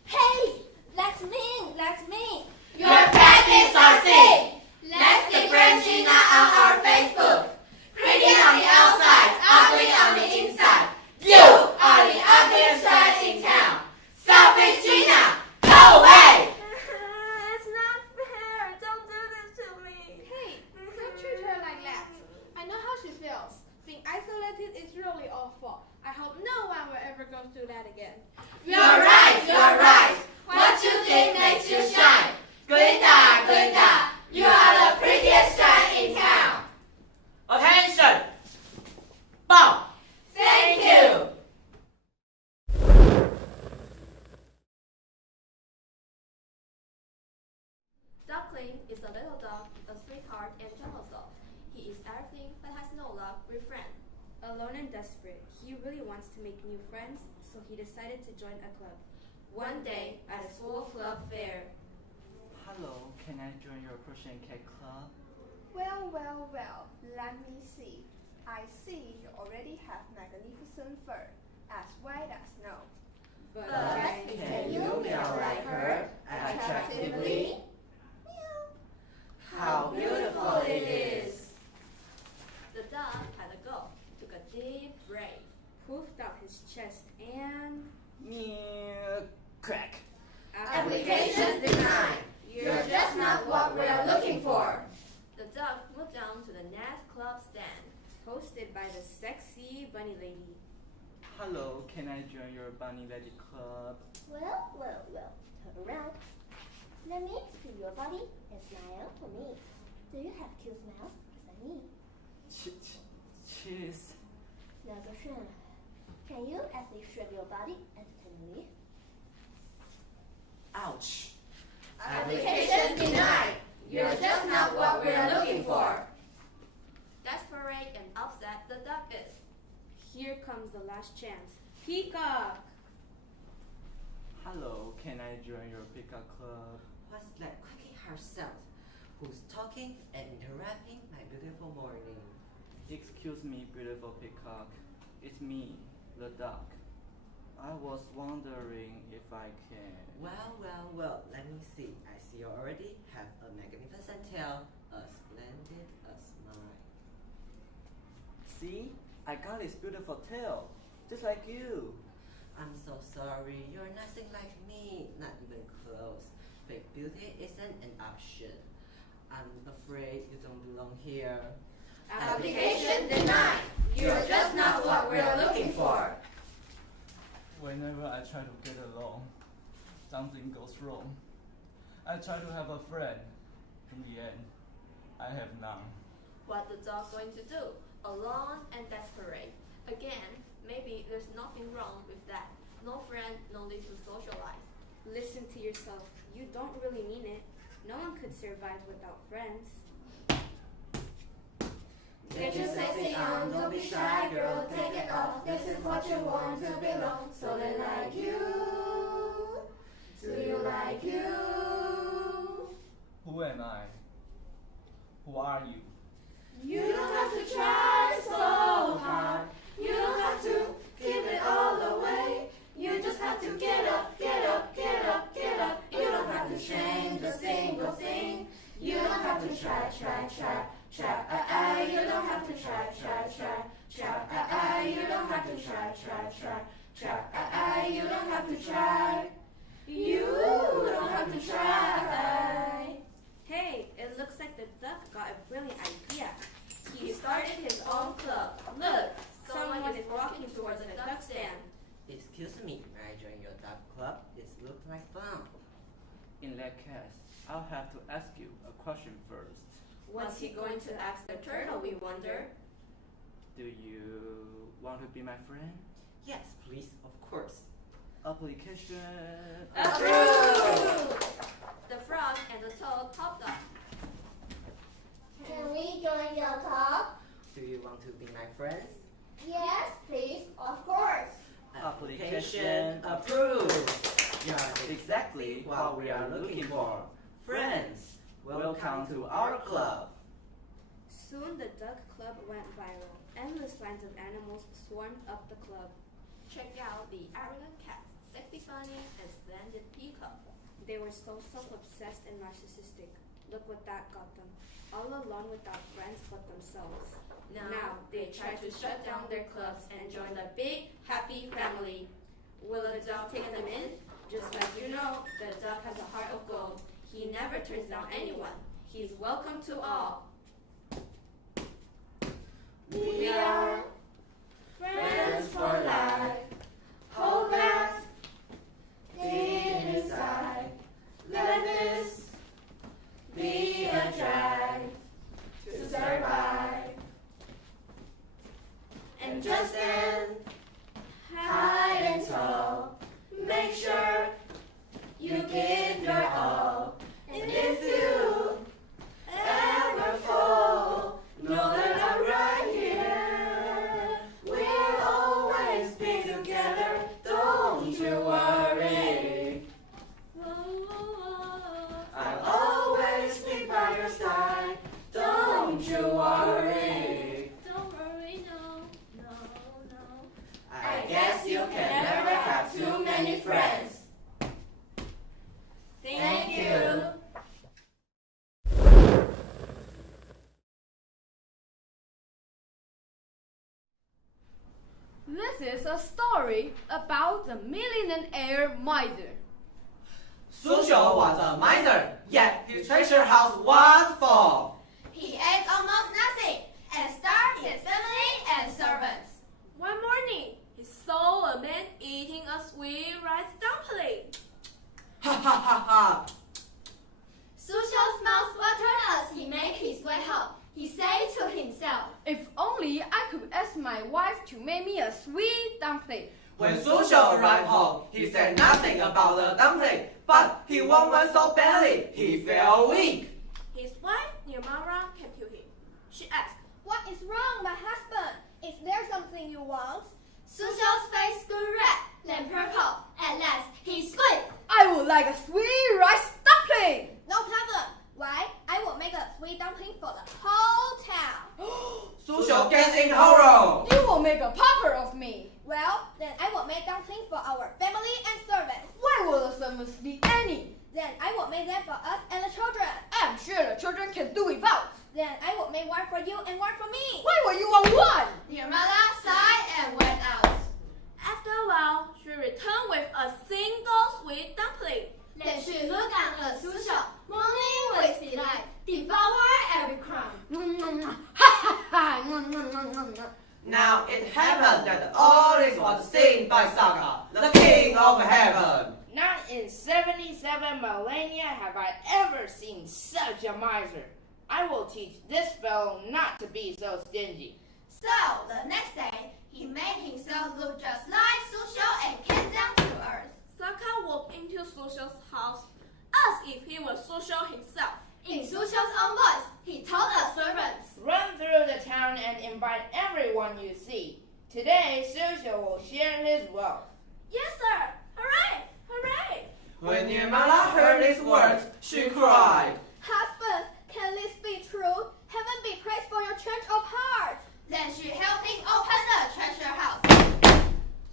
Hey! That's me! That's me! Your panties are thick. Let's differentiate on our Facebook. Pretty on the outside, ugly on the inside. You are the ugliest giant in town. Selfish Gina, go away! It's not fair. Don't do this to me. Hey, don't treat her like that. I know how she feels. Being isolated is really awful. I hope no one will ever go through that again. You're right, you're right. What you think makes you shine. Glinda, Glinda, you are the prettiest giant in town. Attention! Bow! Thank you. Duckling is a little dog, a sweetheart and gentle soul. He is everything but has no luck with friends. Alone and desperate, he really wants to make new friends, so he decided to join a club. One day, at a school club fair. Hello, can I join your crochet and cake club? Well, let me see. I see you already have magnificent fur, as white as snow. But can you meow like her attractively? How beautiful it is! The dog had a go, took a deep breath, Puffed out his chest and... Crack. Application denied. You're just not what we're looking for. The dog moved down to the next club stand. Hosted by the sexy bunny lady. Hello, can I join your bunny lady club? Well, turn around. Let me see your body and smile for me. Do you have cute smiles just like me? Cheese. 那就顺了。Can you actually shake your body entertainingly? Ouch. Application denied. You're just not what we're looking for. Desperate and upset, the duck is. Here comes the last chance. Peacock! Hello, can I join your peacock club? What's that quacky herself? Who's talking and interrupting my beautiful morning? Excuse me, beautiful peacock. It's me, the duck. I was wondering if I can... Well, let me see. I see you already have a magnificent tail, a splendid smile. See? I got this beautiful tail, just like you. I'm so sorry, you're nothing like me, not even close. Fake beauty isn't an option. I'm afraid you don't belong here. Application denied. You're just not what we're looking for. Whenever I try to get along, something goes wrong. I try to have a friend. In the end, I have none. What the dog going to do? Alone and desperate. Again, maybe there's nothing wrong with that. No friend, no need to socialize. Listen to yourself. You don't really mean it. No one could survive without friends. Get your sexy on, don't be shy, girl, take it off. This is what you want to belong. So they like you. Do you like you? Who am I? Who are you? You don't have to try so hard. You don't have to give it all away. You just have to get up, get up, get up, get up. You don't have to change a single thing. You don't have to try. You don't have to try. You don't have to try. You don't have to try. You don't have to try. Hey, it looks like the duck got a brilliant idea. He started his own club. Look, someone is walking towards the duck stand. Excuse me, may I join your duck club? This looks like fun. In that case, I'll have to ask you a question first. What's he going to ask the turtle, we wonder? Do you want to be my friend? Yes, please, of course. Application approved! The frog and the toad popped up. Can we join your club? Do you want to be my friends? Yes, please, of course. Application approved. Approved! Yeah, exactly what we are looking for. Friends, welcome to our club. Soon the duck club went viral. Endless lines of animals swarmed up the club. Check out the arrogant cat, sexy bunny, and splendid peacock. They were so self-obsessed and narcissistic. Look what that got them. All alone without friends but themselves. Now they try to shut down their clubs and join the big, happy family. Will the duck take them in? Just like you know, the duck has a heart of gold. He never turns down anyone. He's welcome to all. We are friends for life. Hold that deep inside. Let this be a drive to survive. And just stand high and tall. Make sure you give your all. And if you ever fall, know that I'm right here. We'll always be together. Don't you worry. I'll always be by your side. Don't you worry. Don't worry, no. I guess you can never have too many friends. Thank you. This is a story about the millionaire miser. Susho was a miser, yet his treasure house was full. He ate almost nothing and starved his family and servants. One morning, he saw a man eating a sweet rice dumpling. Ha ha ha ha! Susho's mouth watered as he made his way home. He said to himself, If only I could ask my wife to make me a sweet dumpling. When Susho arrived home, he said nothing about the dumpling, but he wanted one so badly, he felt weak. His wife, Nirmala, came to him. She asked, What is wrong, my husband? Is there something you want? Susho's face grew red, then purple. At last, he squeaked, I would like a sweet rice dumpling. No problem. Why? I will make a sweet dumpling for the whole town. Susho gets in horror. You will make a pauper of me. Well, then I will make dumpling for our family and servants. Why will the servants be any? Then I will make them for us and the children. I'm sure the children can do without. Then I will make one for you and one for me. Why will you want one? Nirmala sighed and went out. After a while, she returned with a single sweet dumpling. Then she looked at Susho, mourning with delight, devoured every crumb. Now it happened that all this was seen by Saga, the king of heaven. Not in 77 millennia have I ever seen such a miser. I will teach this fellow not to be so stingy. So, the next day, he made himself look just like Susho and came down to earth. Saka walked into Susho's house as if he was Susho himself. In Susho's own voice, he told the servants, Run through the town and invite everyone you see. Today, Susho will share his wealth. Yes, sir. Hooray! Hooray! When Nirmala heard these words, she cried. Husband, can this be true? Heaven be praised for your change of heart. Then she helped him open the treasure house.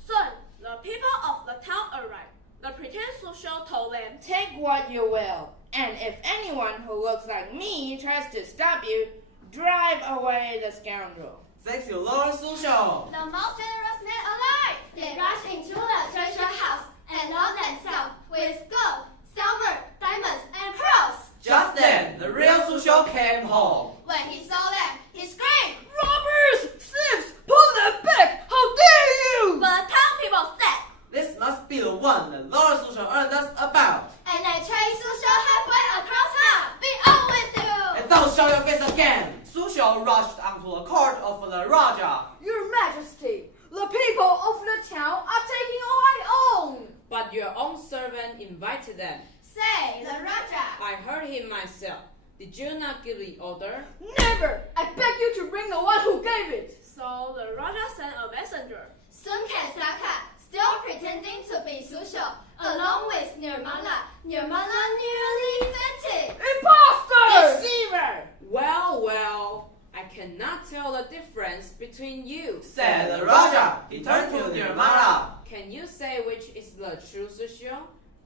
Soon, the people of the town arrived. The pretend Susho told them, Take what you will, and if anyone who looks like me tries to stop you, drive away the scoundrel. Thank you, Lord Susho. The most generous men alive. They rushed into the treasure house and loaded themselves with gold, silver, diamonds, and pearls. Just then, the real Susho came home. When he saw them, he screamed, Robbers! Thieves! Pull them back! How dare you! But the town people said, This must be the one that Lord Susho earned us about. And they chased Susho halfway across town. Be on with you! And don't show your face again. Susho rushed onto the court of the Raja. Your Majesty, the people of the town are taking all I own. But your own servant invited them. Say, the Raja. I heard him myself. Did you not give the order? Never! I beg you to bring the one who gave it. So the Raja sent a messenger. Soon came Saka, still pretending to be Susho, along with Nirmala. Nirmala nearly fainted. Imposter! Deceiver! Well, I cannot tell the difference between you, said the Raja. He turned to Nirmala. Can you say which is the true Susho?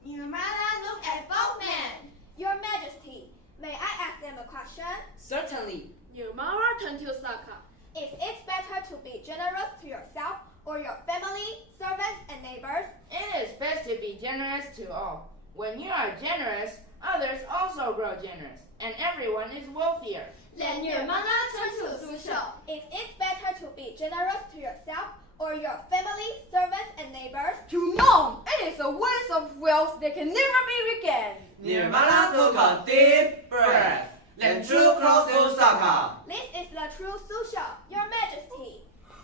Nirmala looked at both men. Your Majesty, may I ask them a question? Certainly. Nirmala turned to Saka. Is it better to be generous to yourself or your family, servants, and neighbors? It is best to be generous to all. When you are generous, others also grow generous, and everyone is wealthier. Then Nirmala turned to Susho. Is it better to be generous to yourself or your family, servants, and neighbors? To none! It is a waste of wealth that can never be regained. Nirmala took a deep breath, then drew close to Saka. This is the true Susho, Your Majesty.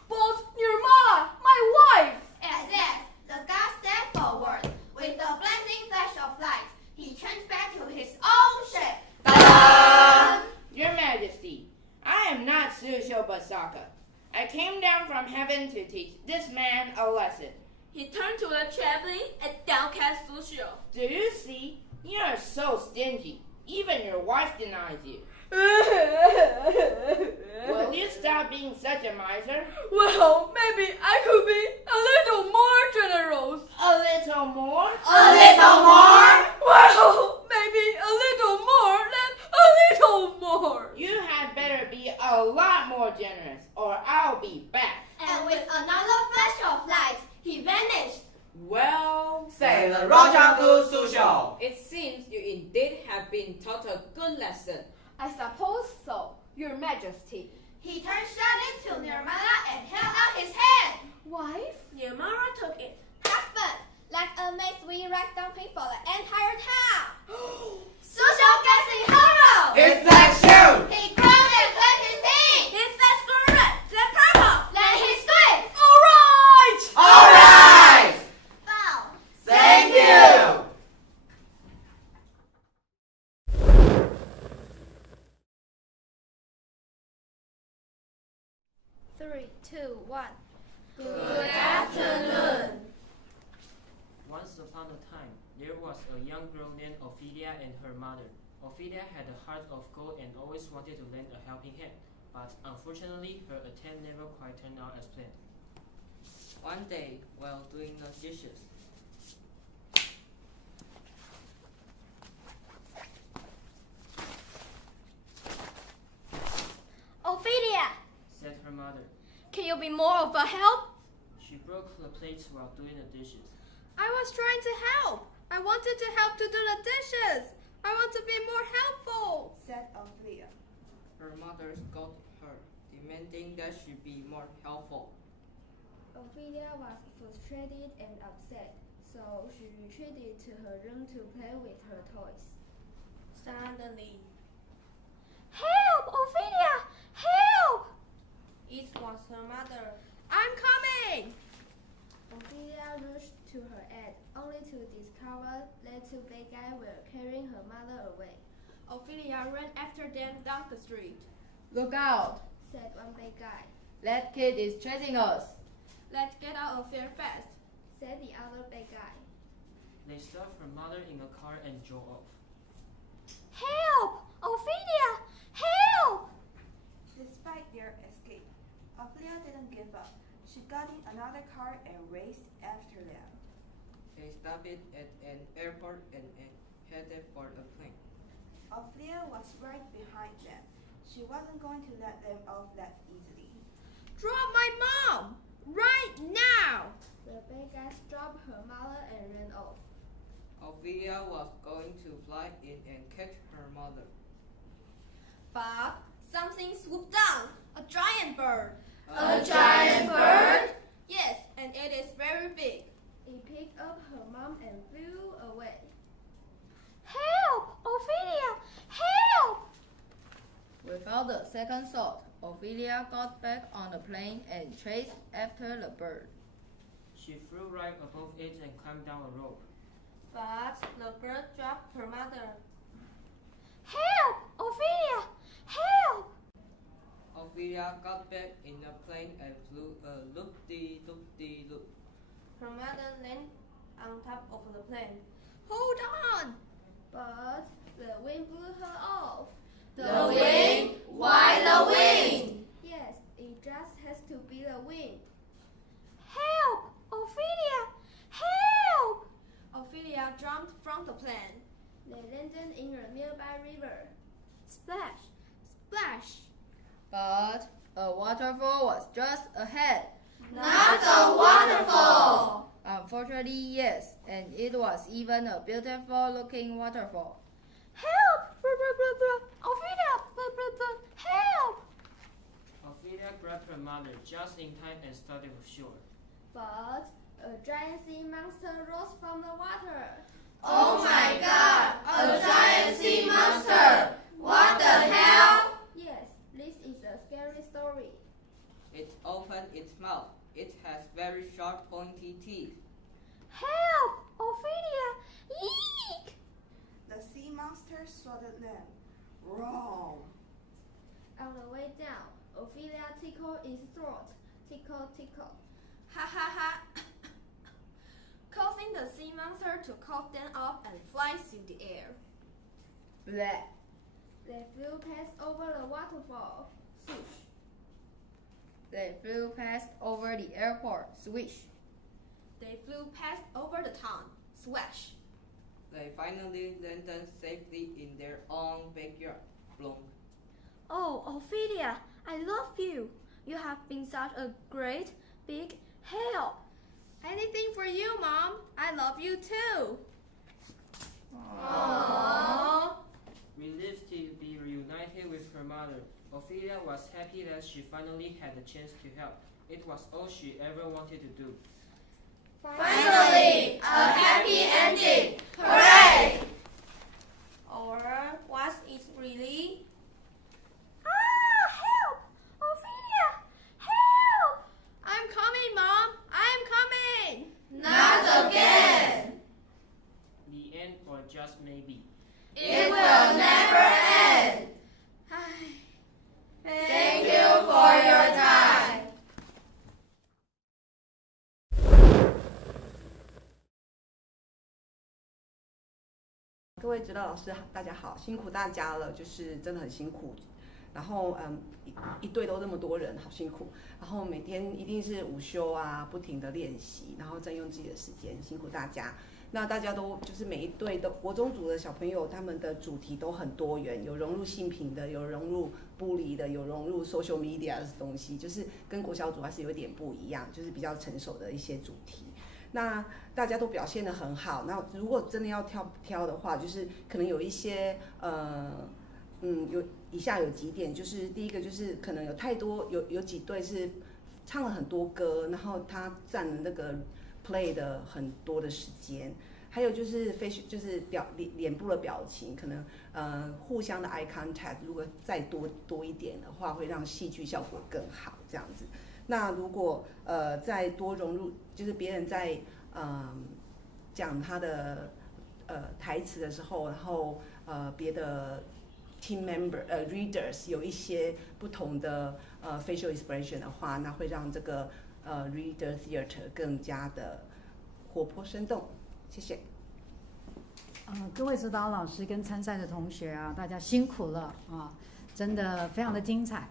But Nirmala, my wife! At that, the god stepped forward. With a blinding flash of light, he changed back to his own shape. Ta-da! Your Majesty, I am not Susho but Saka. I came down from heaven to teach this man a lesson. He turned to the traveling and downcast Susho. Do you see? You are so stingy. Even your wife denies you. Will you stop being such a miser? Well, maybe I could be a little more generous. A little more? A little more? Well, maybe a little more than a little more. You had better be a lot more generous, or I'll be back. And with another flash of light, he vanished. Well, said the Raja to Susho. It seems you indeed have been taught a good lesson. I suppose so, Your Majesty. He turned suddenly to Nirmala and held out his hand. Wife? Nirmala took it. Husband, like a mace we rice dumpling for the entire town. Susho gets in horror. His black shoe. He groaned and clicked his teeth. His face grew red, then purple. Then he squeaked. All right! All right! Bow. Thank you! 3, 2, 1. Good afternoon. Once upon a time, there was a young girl named Ophelia and her mother. Ophelia had a heart of gold and always wanted to lend a helping hand, but unfortunately, her attempt never quite turned out as planned. One day, while doing the dishes, Ophelia, said her mother. can you be more of a help? She broke the plates while doing the dishes. I was trying to help. I wanted to help to do the dishes. I want to be more helpful, said Ophelia. Her mother scolded her, demanding that she be more helpful. Ophelia was frustrated and upset, so she retreated to her room to play with her toys. Suddenly, Help, Ophelia! Help! it was her mother. I'm coming! Ophelia rushed to her aid, only to discover that two bad guys were carrying her mother away. Ophelia ran after them down the street. Look out, said one bad guy. That kid is chasing us. Let's get out of here fast, said the other bad guy. They stuffed her mother in a car and drove off. Help! Ophelia! Help! Despite their escape, Ophelia didn't give up. She got in another car and raced after them. They stopped at an airport and headed for a plane. Ophelia was right behind them. She wasn't going to let them off that easily. Drop my mom! Right now! The bad guys dropped her mother and ran off. Ophelia was going to fly in and catch her mother. But something swooped down. A giant bird. A giant bird? Yes, and it is very big. It picked up her mom and flew away. Help! Ophelia! Help! Without a second thought, Ophelia got back on the plane and chased after the bird. She flew right above it and climbed down a rope. But the bird dropped her mother. Help! Ophelia! Help! Ophelia got back in the plane and flew a loop-de-loop-de-loop. Her mother leaned on top of the plane. Hold on! But the wind blew her off. The wind? Why the wind? Yes, it just has to be the wind. Help! Ophelia! Help! Ophelia jumped from the plane. They landed in a nearby river. Splash! Splash! But a waterfall was just ahead. Not a waterfall! Unfortunately, yes, and it was even a beautiful looking waterfall. Help! Ophelia! Help! Ophelia grabbed her mother just in time and started ashore. But a giant sea monster rose from the water. Oh my god! A giant sea monster! What the hell? Yes, this is a scary story. It opened its mouth. It has very sharp, pointy teeth. Help! Ophelia! Eek! The sea monster swallowed them. Wrong. On the way down, Ophelia tickled its throat. Tickle, tickle. Ha ha ha! Causing the sea monster to cough them up and fly through the air. Bleh. They flew past over the waterfall. Swoosh. They flew past over the airport. Swish. They flew past over the town. Swash. They finally landed safely in their own backyard. Blonk. Oh, Ophelia, I love you. You have been such a great, big help. Anything for you, Mom. I love you too. Aww. Relieved to be reunited with her mother, Ophelia was happy that she finally had the chance to help. It was all she ever wanted to do. Finally, a happy ending! Hooray! Or was it really? Help! Ophelia! Help! I'm coming, Mom! I'm coming! Not again! The end, or just maybe. It will never end! Thank you for your time! 各位指导老师，大家好，辛苦大家了，就是真的很辛苦。然后一队都那么多人，好辛苦。然后每天一定是午休啊，不停的练习，然后占用自己的时间，辛苦大家。那大家都就是每一队的国中组的小朋友，他们的主题都很多元，有融入性平的，有融入部里的，有融入 social media 的东西，就是跟国小组还是有点不一样，就是比较成熟的一些主题。那大家都表现得很好。那如果真的要挑的话，就是可能有一些有以下有几点，就是第一个就是可能有太多有几队是唱了很多歌，然后他占了那个 play 的很多的时间。还有就是就是脸部的表情，可能互相的 eye contact， 如果再多一点的话，会让戏剧效果更好这样子。那如果再多融入，就是别人在讲他的台词的时候，然后别的 team member readers 有一些不同的facial expression 的话，那会让这个reader theater 更加的活泼生动。谢谢。各位指导老师跟参赛的同学啊，大家辛苦了啊，真的非常的精彩。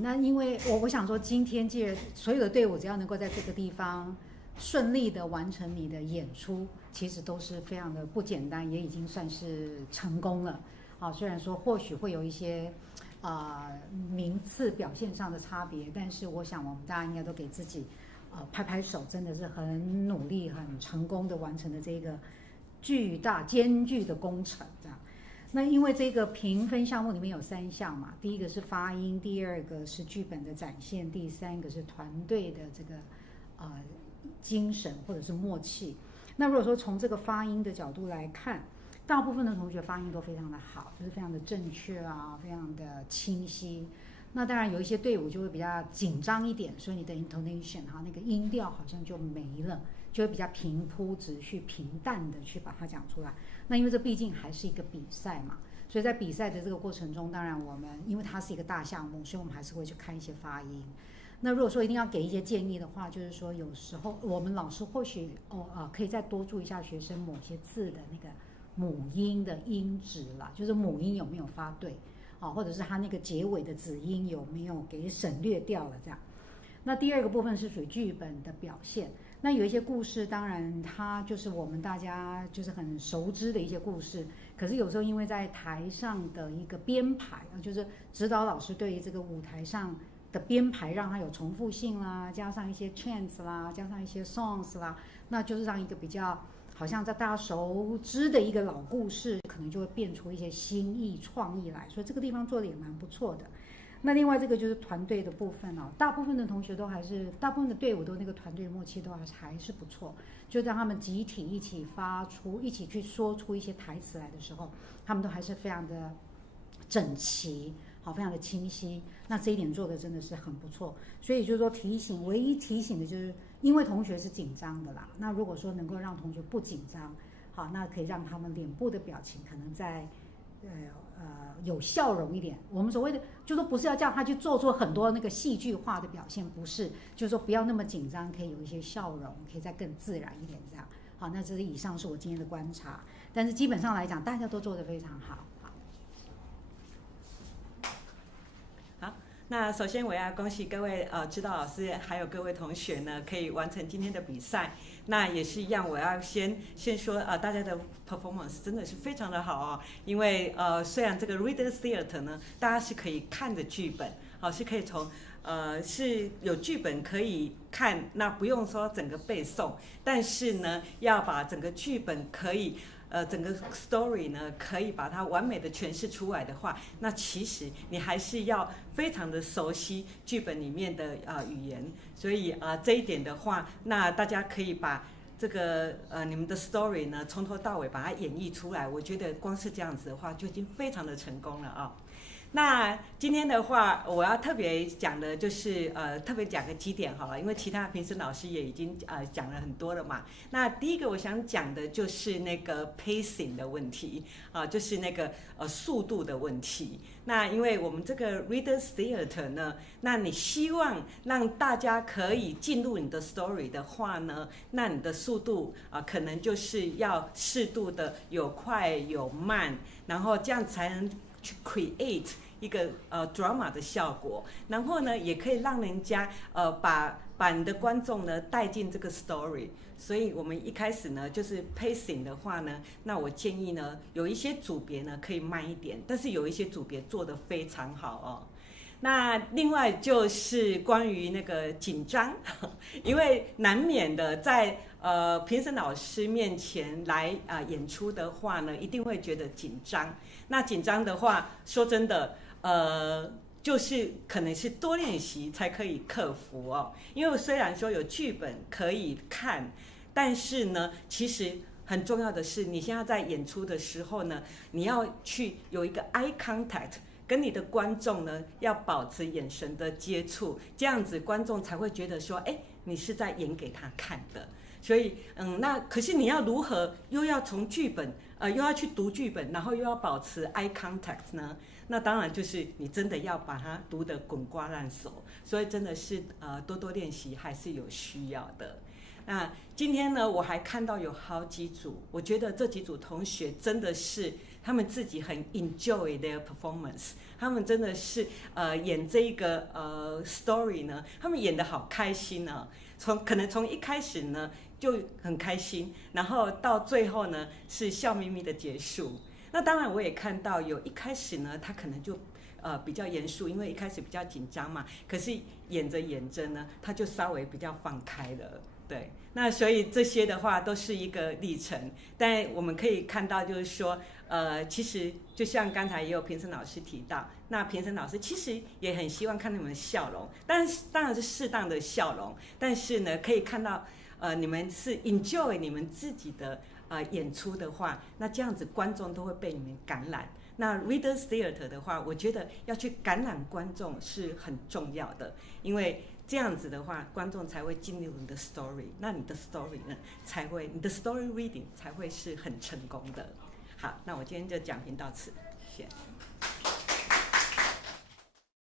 那因为我想说，今天既然所有的队伍只要能够在这个地方顺利的完成你的演出，其实都是非常的不简单，也已经算是成功了。虽然说或许会有一些名次表现上的差别，但是我想我们大家应该都给自己拍拍手，真的是很努力、很成功的完成了这个巨大艰巨的工程，这样。那因为这个评分项目里面有3项嘛，第一个是发音，第二个是剧本的展现，第三个是团队的这个精神或者是默契。那如果说从这个发音的角度来看，大部分的同学发音都非常的好，就是非常的正确啊，非常的清晰。那当然有一些队伍就会比较紧张一点，所以你的 intonation 那个音调好像就没了，就会比较平铺直叙、平淡的去把它讲出来。那因为这毕竟还是一个比赛嘛，所以在比赛的这个过程中，当然我们因为它是一个大项目，所以我们还是会去看一些发音。那如果说一定要给一些建议的话，就是说有时候我们老师或许可以再多注意一下学生某些字的那个母音的音质啦，就是母音有没有发对，或者是它那个结尾的子音有没有给省略掉了这样。那第二个部分是属于剧本的表现。那有一些故事，当然它就是我们大家就是很熟知的一些故事，可是有时候因为在台上的一个编排，就是指导老师对于这个舞台上的编排，让它有重复性啦，加上一些 chants 啦，加上一些 songs 啦，那就是让一个比较好像在大家熟知的一个老故事，可能就会变出一些新意创意来，所以这个地方做的也蛮不错的。那另外这个就是团队的部分大部分的同学都还是，大部分的队伍都那个团队默契都还是不错，就让他们集体一起发出，一起去说出一些台词来的时候，他们都还是非常的整齐，非常的清晰。那这一点做的真的是很不错，所以就是说唯一提醒的就是，因为同学是紧张的啦，那如果说能够让同学不紧张，好，那可以让他们脸部的表情可能在有笑容一点。我们所谓的就是说不是要叫他去做出很多那个戏剧化的表现，不是，就是说不要那么紧张，可以有一些笑容，可以再更自然一点这样。好，那这是以上是我今天的观察，但是基本上来讲大家都做得非常好。那首先我要恭喜各位指导老师还有各位同学呢，可以完成今天的比赛。那也是一样，我要先说大家的 performance 真的是非常的好哦。因为虽然这个 reader theater 呢，大家是可以看着剧本，是可以从是有剧本可以看，那不用说整个背诵，但是呢，要把整个剧本可以。整个 story 呢，可以把它完美的诠释出来的话，那其实你还是要非常的熟悉剧本里面的语言，所以这一点的话，那大家可以把这个你们的 story 呢，从头到尾把它演绎出来，我觉得光是这样子的话，就已经非常的成功了啊。那今天的话，我要特别讲的就是特别讲个几点好了，因为其他评审老师也已经讲了很多了嘛。那第一个我想讲的就是那个 pacing 的问题就是那个速度的问题。那因为我们这个 readers theater 呢，那你希望让大家可以进入你的 story 的话呢，那你的速度可能就是要适度的有快有慢，然后这样才能去 create 一个drama 的效果，然后呢，也可以让人家把你的观众呢带进这个 story。所以我们一开始呢，就是 pacing 的话呢，那我建议呢，有一些组别呢可以慢一点，但是有一些组别做得非常好哦。那另外就是关于那个紧张，因为难免的在评审老师面前来演出的话呢，一定会觉得紧张。那紧张的话，说真的，就是可能是多练习才可以克服哦。因为虽然说有剧本可以看，但是呢，其实很重要的是，你现在在演出的时候呢，你要去有一个 eye contact， 跟你的观众呢要保持眼神的接触，这样子观众才会觉得说，哎，你是在演给他看的。所以，那可是你要如何又要从剧本，又要去读剧本，然后又要保持 eye contact 呢？那当然就是你真的要把它读得滚瓜烂熟，所以真的是多多练习还是有需要的。那今天呢，我还看到有好几组，我觉得这几组同学真的是他们自己很 enjoy their performance， 他们真的是演这个story 呢，他们演得好开心啊，可能从一开始呢就很开心，然后到最后呢是笑眯眯的结束。那当然我也看到有一开始呢，他可能就比较严肃，因为一开始比较紧张嘛，可是演着演着呢，他就稍微比较放开了。对，那所以这些的话都是一个历程，但我们可以看到就是说，其实就像刚才也有评审老师提到，那评审老师其实也很希望看到你们的笑容，但是当然是适当的笑容，但是呢，可以看到你们是 enjoy 你们自己的演出的话，那这样子观众都会被你们感染。那 readers theater 的话，我觉得要去感染观众是很重要的，因为这样子的话，观众才会进入你的 story， 那你的 story 呢，你的 story reading 才会是很成功的。好，那我今天就讲评到此，谢谢。